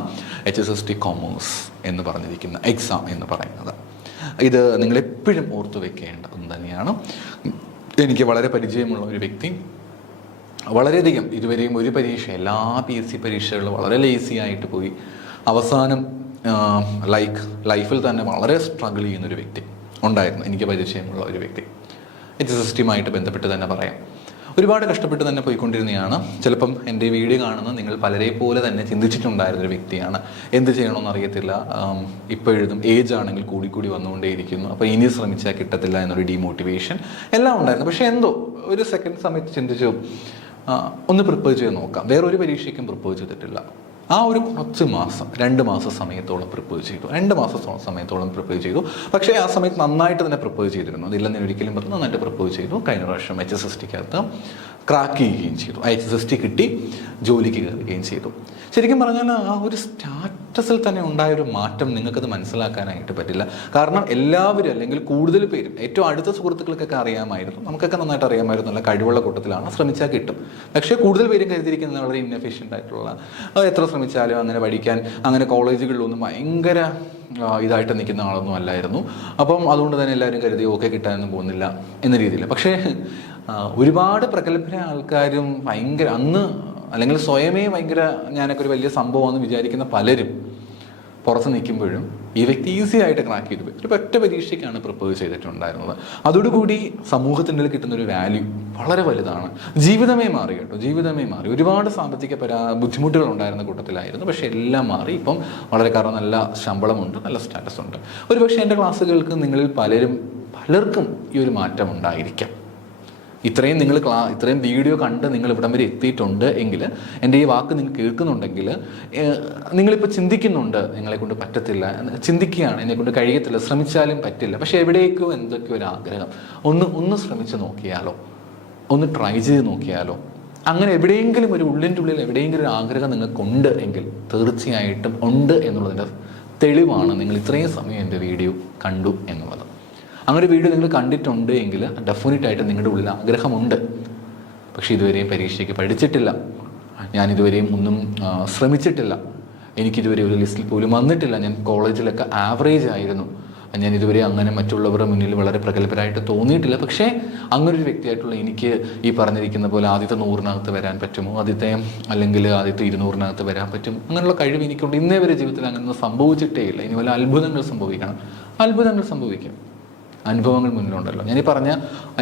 HSST കൊമേഴ്സ് എന്ന് പറഞ്ഞിരിക്കുന്ന എക്സാം എന്ന് പറയുന്നത്. ഇത് നിങ്ങളെപ്പോഴും ഓർത്തു വെക്കേണ്ട ഒന്ന് തന്നെയാണ്. എനിക്ക് വളരെ പരിചയമുള്ള ഒരു വ്യക്തി, വളരെയധികം ഇതുവരെയും ഒരു പരീക്ഷ, എല്ലാ PSC പരീക്ഷകളിലും വളരെ ലേസി ആയിട്ട് പോയി അവസാനം ലൈഫിൽ തന്നെ വളരെ സ്ട്രഗിൾ ചെയ്യുന്നൊരു വ്യക്തി ഉണ്ടായിരുന്നു. എനിക്ക് പരിചയമുള്ള ഒരു വ്യക്തി. HSSTയുമായിട്ട് ബന്ധപ്പെട്ട് തന്നെ പറയാം. ഒരുപാട് കഷ്ടപ്പെട്ട് തന്നെ പോയിക്കൊണ്ടിരുന്നതാണ്. ചിലപ്പം എൻ്റെ വീഡിയോ കാണുന്ന നിങ്ങൾ പലരെ പോലെ തന്നെ ചിന്തിച്ചിട്ടുണ്ടായിരുന്നൊരു വ്യക്തിയാണ്. എന്ത് ചെയ്യണമെന്ന് അറിയത്തില്ല. ഇപ്പോഴും ഏജ് ആണെങ്കിൽ കൂടി വന്നുകൊണ്ടേയിരിക്കുന്നു. അപ്പോൾ ഇനി ശ്രമിച്ചാൽ കിട്ടത്തില്ല എന്നൊരു ഡീമോട്ടിവേഷൻ എല്ലാം ഉണ്ടായിരുന്നു. പക്ഷേ എന്തോ ഒരു സെക്കൻഡ് സമയത്ത് ചിന്തിച്ചു, ഒന്ന് പ്രിപ്പയർ ചെയ്ത് നോക്കാം. വേറൊരു പരീക്ഷയ്ക്കും പ്രിപ്പയർ ചെയ്തിട്ടില്ല. ആ ഒരു കുറച്ച് മാസം, 2 മാസ സമയത്തോളം പ്രിപ്പയർ ചെയ്തു. 2 മാസ സമയത്തോളം പ്രിപ്പയർ ചെയ്തു. പക്ഷേ ആ സമയത്ത് നന്നായിട്ട് തന്നെ പ്രിപ്പയർ ചെയ്തിരുന്നു. അതില്ലെന്ന് ഞാൻ ഒരിക്കലും പറഞ്ഞു. നന്നായിട്ട് പ്രിപ്പയർ ചെയ്തു. കഴിഞ്ഞ പ്രാവശ്യം HSSTക്കകത്ത് ക്രാക്ക് ചെയ്യുകയും ചെയ്തു. HSST കിട്ടി, ജോലിക്ക് കയറുകയും ചെയ്തു. ശരിക്കും പറഞ്ഞാൽ ആ ഒരു സ്റ്റാറ്റസിൽ തന്നെ ഉണ്ടായൊരു മാറ്റം നിങ്ങൾക്കത് മനസ്സിലാക്കാനായിട്ട് പറ്റില്ല. കാരണം എല്ലാവരും, അല്ലെങ്കിൽ കൂടുതൽ പേരും, ഏറ്റവും അടുത്ത സുഹൃത്തുക്കൾക്കൊക്കെ അറിയാമായിരുന്നു, നമുക്കൊക്കെ നന്നായിട്ട് അറിയാമായിരുന്നു, നല്ല കഴിവുള്ള കൂട്ടത്തിലാണ്, ശ്രമിച്ചാൽ കിട്ടും. പക്ഷേ കൂടുതൽ പേരും കരുതിയിരിക്കുന്നത് വളരെ ഇൻഎഫിഷ്യൻ്റ് ആയിട്ടുള്ള, എത്ര ശ്രമിച്ചാലും അങ്ങനെ പഠിക്കാൻ, അങ്ങനെ കോളേജുകളിലൊന്നും ഭയങ്കര ഇതായിട്ട് നിൽക്കുന്ന ആളൊന്നും അല്ലായിരുന്നു. അപ്പം അതുകൊണ്ട് തന്നെ എല്ലാവരും കരുതി ഓക്കെ കിട്ടാനൊന്നും പോകുന്നില്ല എന്ന രീതിയിൽ. പക്ഷേ ഒരുപാട് പ്രഗത്ഭരായ ആൾക്കാരും ഭയങ്കര അന്ന്, അല്ലെങ്കിൽ സ്വയമേ ഭയങ്കര ഞാനൊക്കെ ഒരു വലിയ സംഭവമാണെന്ന് വിചാരിക്കുന്ന പലരും പുറത്ത് നിൽക്കുമ്പോഴും ഈ വ്യക്തി ഈസി ആയിട്ട് ക്രാക്ക് ചെയ്തു പോയി. ഒരു ഒറ്റ പരീക്ഷയ്ക്കാണ് പ്രിപ്പയർ ചെയ്തിട്ടുണ്ടായിരുന്നത്. അതോടുകൂടി സമൂഹത്തിൻ്റെ കിട്ടുന്ന ഒരു വാല്യൂ വളരെ വലുതാണ്. ജീവിതമേ മാറി കേട്ടോ, ജീവിതമേ മാറി. ഒരുപാട് സാമ്പത്തിക ബുദ്ധിമുട്ടുകൾ ഉണ്ടായിരുന്ന കൂട്ടത്തിലായിരുന്നു. പക്ഷേ എല്ലാം മാറി. ഇപ്പം വളരെ, കാരണം നല്ല ശമ്പളമുണ്ട്, നല്ല സ്റ്റാറ്റസ് ഉണ്ട്. ഒരു പക്ഷേ എൻ്റെ ക്ലാസ്സുകൾക്ക് നിങ്ങളിൽ പലർക്കും ഈ ഒരു മാറ്റം ഉണ്ടായിരിക്കാം. ഇത്രയും വീഡിയോ കണ്ട് നിങ്ങൾ ഇവിടം വരെ എത്തിയിട്ടുണ്ട് എങ്കിൽ, എൻ്റെ ഈ വാക്ക് നിങ്ങൾ കേൾക്കുന്നുണ്ടെങ്കിൽ, നിങ്ങളിപ്പോൾ ചിന്തിക്കുന്നുണ്ട് നിങ്ങളെക്കൊണ്ട് പറ്റത്തില്ല, ചിന്തിക്കുകയാണ് എന്നെക്കൊണ്ട് കഴിയത്തില്ല, ശ്രമിച്ചാലും പറ്റില്ല. പക്ഷേ എവിടേക്കോ എന്തൊക്കെയോ ഒരു ആഗ്രഹം, ഒന്ന് ശ്രമിച്ച് നോക്കിയാലോ, ഒന്ന് ട്രൈ ചെയ്ത് നോക്കിയാലോ. അങ്ങനെ എവിടെയെങ്കിലും ഒരു ഉള്ളിൻ്റെ ഉള്ളിൽ എവിടെയെങ്കിലും ഒരു ആഗ്രഹം നിങ്ങൾക്കുണ്ട് എങ്കിൽ തീർച്ചയായിട്ടും ഉണ്ട് എന്നുള്ളതിൻ്റെ തെളിവാണ് നിങ്ങൾ ഇത്രയും സമയം എൻ്റെ വീഡിയോ കണ്ടു എന്നുള്ളത്. അങ്ങനെ വീഡിയോ നിങ്ങൾ കണ്ടിട്ടുണ്ട് എങ്കിൽ ഡെഫിനറ്റായിട്ട് നിങ്ങളുടെ ഉള്ളിൽ ആഗ്രഹമുണ്ട്. പക്ഷേ ഇതുവരെയും പരീക്ഷയ്ക്ക് പഠിച്ചിട്ടില്ല, ഞാനിതുവരെയും ഒന്നും ശ്രമിച്ചിട്ടില്ല, എനിക്കിതുവരെ ഒരു ലിസ്റ്റിൽ പോലും വന്നിട്ടില്ല, ഞാൻ കോളേജിലൊക്കെ ആവറേജ് ആയിരുന്നു, ഞാൻ ഇതുവരെ അങ്ങനെ മറ്റുള്ളവരുടെ മുന്നിൽ വളരെ പ്രഗത്ഭരായിട്ട് തോന്നിയിട്ടില്ല. പക്ഷേ അങ്ങനൊരു വ്യക്തിയായിട്ടുള്ള എനിക്ക് ഈ പറഞ്ഞിരിക്കുന്ന പോലെ ആദ്യത്തെ 100-നകത്ത് വരാൻ പറ്റുമോ, അല്ലെങ്കിൽ ആദ്യത്തെ 200-നകത്ത് വരാൻ പറ്റും, അങ്ങനെയുള്ള കഴിവ് എനിക്കുണ്ട്. ഇന്നേ വരെ ജീവിതത്തിൽ അങ്ങനെയൊന്നും സംഭവിച്ചിട്ടേ ഇല്ല. ഇനി വല്ല അത്ഭുതങ്ങൾ സംഭവിക്കണം, അത്ഭുതങ്ങൾ സംഭവിക്കും. അനുഭവങ്ങൾ മുന്നിലുണ്ടല്ലോ. ഞാനീ പറഞ്ഞ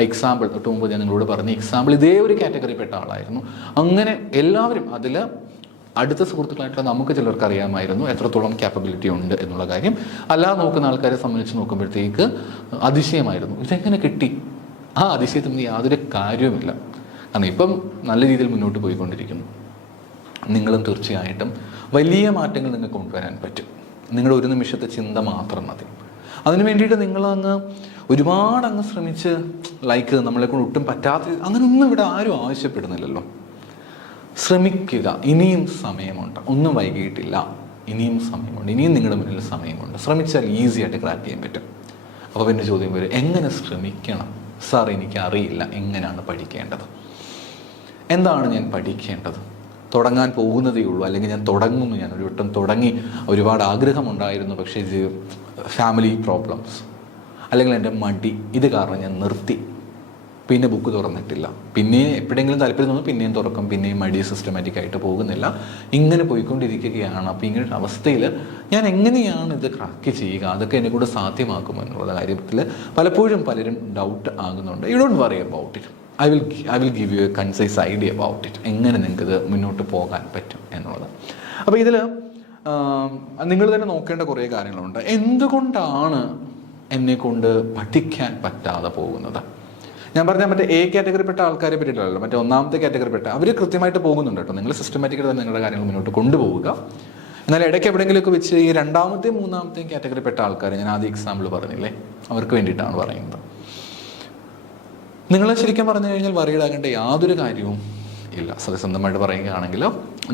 എക്സാമ്പിൾ തൊട്ട് മുമ്പ് ഞാൻ നിങ്ങളോട് പറഞ്ഞ എക്സാമ്പിൾ ഇതേ ഒരു കാറ്റഗറിപ്പെട്ട ആളായിരുന്നു. അങ്ങനെ എല്ലാവരും അതിൽ അടുത്ത സുഹൃത്തുക്കളായിട്ടുള്ള നമുക്ക് ചിലർക്ക് അറിയാമായിരുന്നു എത്രത്തോളം ക്യാപ്പബിലിറ്റി ഉണ്ട് എന്നുള്ള കാര്യം. അല്ലാതെ നോക്കുന്ന ആൾക്കാരെ സംബന്ധിച്ച് നോക്കുമ്പോഴത്തേക്ക് അതിശയമായിരുന്നു, ഇതെങ്ങനെ കിട്ടി? ആ അതിശയത്തിന് യാതൊരു കാര്യവുമില്ല. കാരണം ഇപ്പം നല്ല രീതിയിൽ മുന്നോട്ട് പോയിക്കൊണ്ടിരിക്കുന്നു. നിങ്ങളും തീർച്ചയായിട്ടും വലിയ മാറ്റങ്ങൾ നിങ്ങൾക്ക് കൊണ്ടുവരാൻ പറ്റും. നിങ്ങളുടെ ഒരു നിമിഷത്തെ ചിന്ത മാത്രം മതി. അതിനു വേണ്ടിയിട്ട് നിങ്ങളങ്ങ് ഒരുപാട് ശ്രമിച്ച് നമ്മളെക്കൊണ്ട് ഒട്ടും പറ്റാത്ത അങ്ങനെയൊന്നും ഇവിടെ ആരും ആവശ്യപ്പെടുന്നില്ലല്ലോ. ശ്രമിക്കുക, ഇനിയും സമയമുണ്ട്, ഒന്നും വൈകിയിട്ടില്ല, ഇനിയും സമയമുണ്ട്, ഇനിയും നിങ്ങളുടെ മുന്നിൽ സമയമുണ്ട്. ശ്രമിച്ചാൽ ഈസി ആയിട്ട് ക്രാക്ക് ചെയ്യാൻ പറ്റും. അപ്പോൾ പിന്നെ ചോദ്യം വരും, എങ്ങനെ ശ്രമിക്കണം സാർ? എനിക്കറിയില്ല എങ്ങനെയാണ് പഠിക്കേണ്ടത്, എന്താണ് ഞാൻ പഠിക്കേണ്ടത്? തുടങ്ങാൻ പോകുന്നതേ ഉള്ളൂ, അല്ലെങ്കിൽ ഞാൻ തുടങ്ങുന്നു, ഞാൻ ഒരു വട്ടം തുടങ്ങി, ഒരുപാട് ആഗ്രഹമുണ്ടായിരുന്നു, പക്ഷേ ഇത് ഫാമിലി പ്രോബ്ലംസ് അല്ലെങ്കിൽ എൻ്റെ മടി ഇത് കാരണം ഞാൻ നിർത്തി, പിന്നെ ബുക്ക് തുറന്നിട്ടില്ല, പിന്നെ എപ്പോഴെങ്കിലും താല്പര്യം തോന്നുന്നു പിന്നെയും തുറക്കും, പിന്നെയും മടി സിസ്റ്റമാറ്റിക് ആയിട്ട് പോകുന്നില്ല, ഇങ്ങനെ പോയിക്കൊണ്ടിരിക്കുകയാണ്. അപ്പോൾ ഇങ്ങനെ ഒരു അവസ്ഥയിൽ ഞാൻ എങ്ങനെയാണ് ഇത് ക്രാക്ക് ചെയ്യുക, അതൊക്കെ എന്നെ കൂടെ സാധ്യമാക്കുമോ എന്നുള്ള കാര്യത്തിൽ പലപ്പോഴും പലരും ഡൗട്ട് ആകുന്നുണ്ട്. You don't worry about it. I will give you A concise idea about it, എങ്ങനെ നിങ്ങൾക്കിത് മുന്നോട്ട് പോകാൻ പറ്റും എന്നുള്ളത്. അപ്പോൾ ഇതിൽ നിങ്ങൾ തന്നെ നോക്കേണ്ട കുറേ കാര്യങ്ങളുണ്ട്. എന്തുകൊണ്ടാണ് എന്നെക്കൊണ്ട് പഠിക്കാൻ പറ്റാതെ പോകുന്നത്? ഞാൻ പറഞ്ഞാൽ മറ്റേ എ കാറ്റഗറിപ്പെട്ട ആൾക്കാരെ പറ്റിയിട്ടല്ലോ, മറ്റേ ഒന്നാമത്തെ കാറ്റഗറിപ്പെട്ട അവർ കൃത്യമായിട്ട് പോകുന്നുണ്ട് കേട്ടോ. നിങ്ങൾ സിസ്റ്റമാറ്റിക്കായിട്ട് തന്നെ നിങ്ങളുടെ കാര്യങ്ങൾ മുന്നോട്ട് കൊണ്ടുപോവുക. എന്നാൽ ഇടയ്ക്ക് എവിടെയെങ്കിലുമൊക്കെ വെച്ച് ഈ രണ്ടാമത്തെയും മൂന്നാമത്തെയും കാറ്റഗറിപ്പെട്ട ആൾക്കാർ, ഞാൻ ആദ്യം എക്സാമ്പിൾ പറഞ്ഞില്ലേ, അവർക്ക് വേണ്ടിയിട്ടാണ് പറയുന്നത്. നിങ്ങൾ ശരിക്കും പറഞ്ഞു കഴിഞ്ഞാൽ വറിയിടാകേണ്ട യാതൊരു കാര്യവും ഇല്ല. സത്യസന്ധമായിട്ട് പറയുകയാണെങ്കിൽ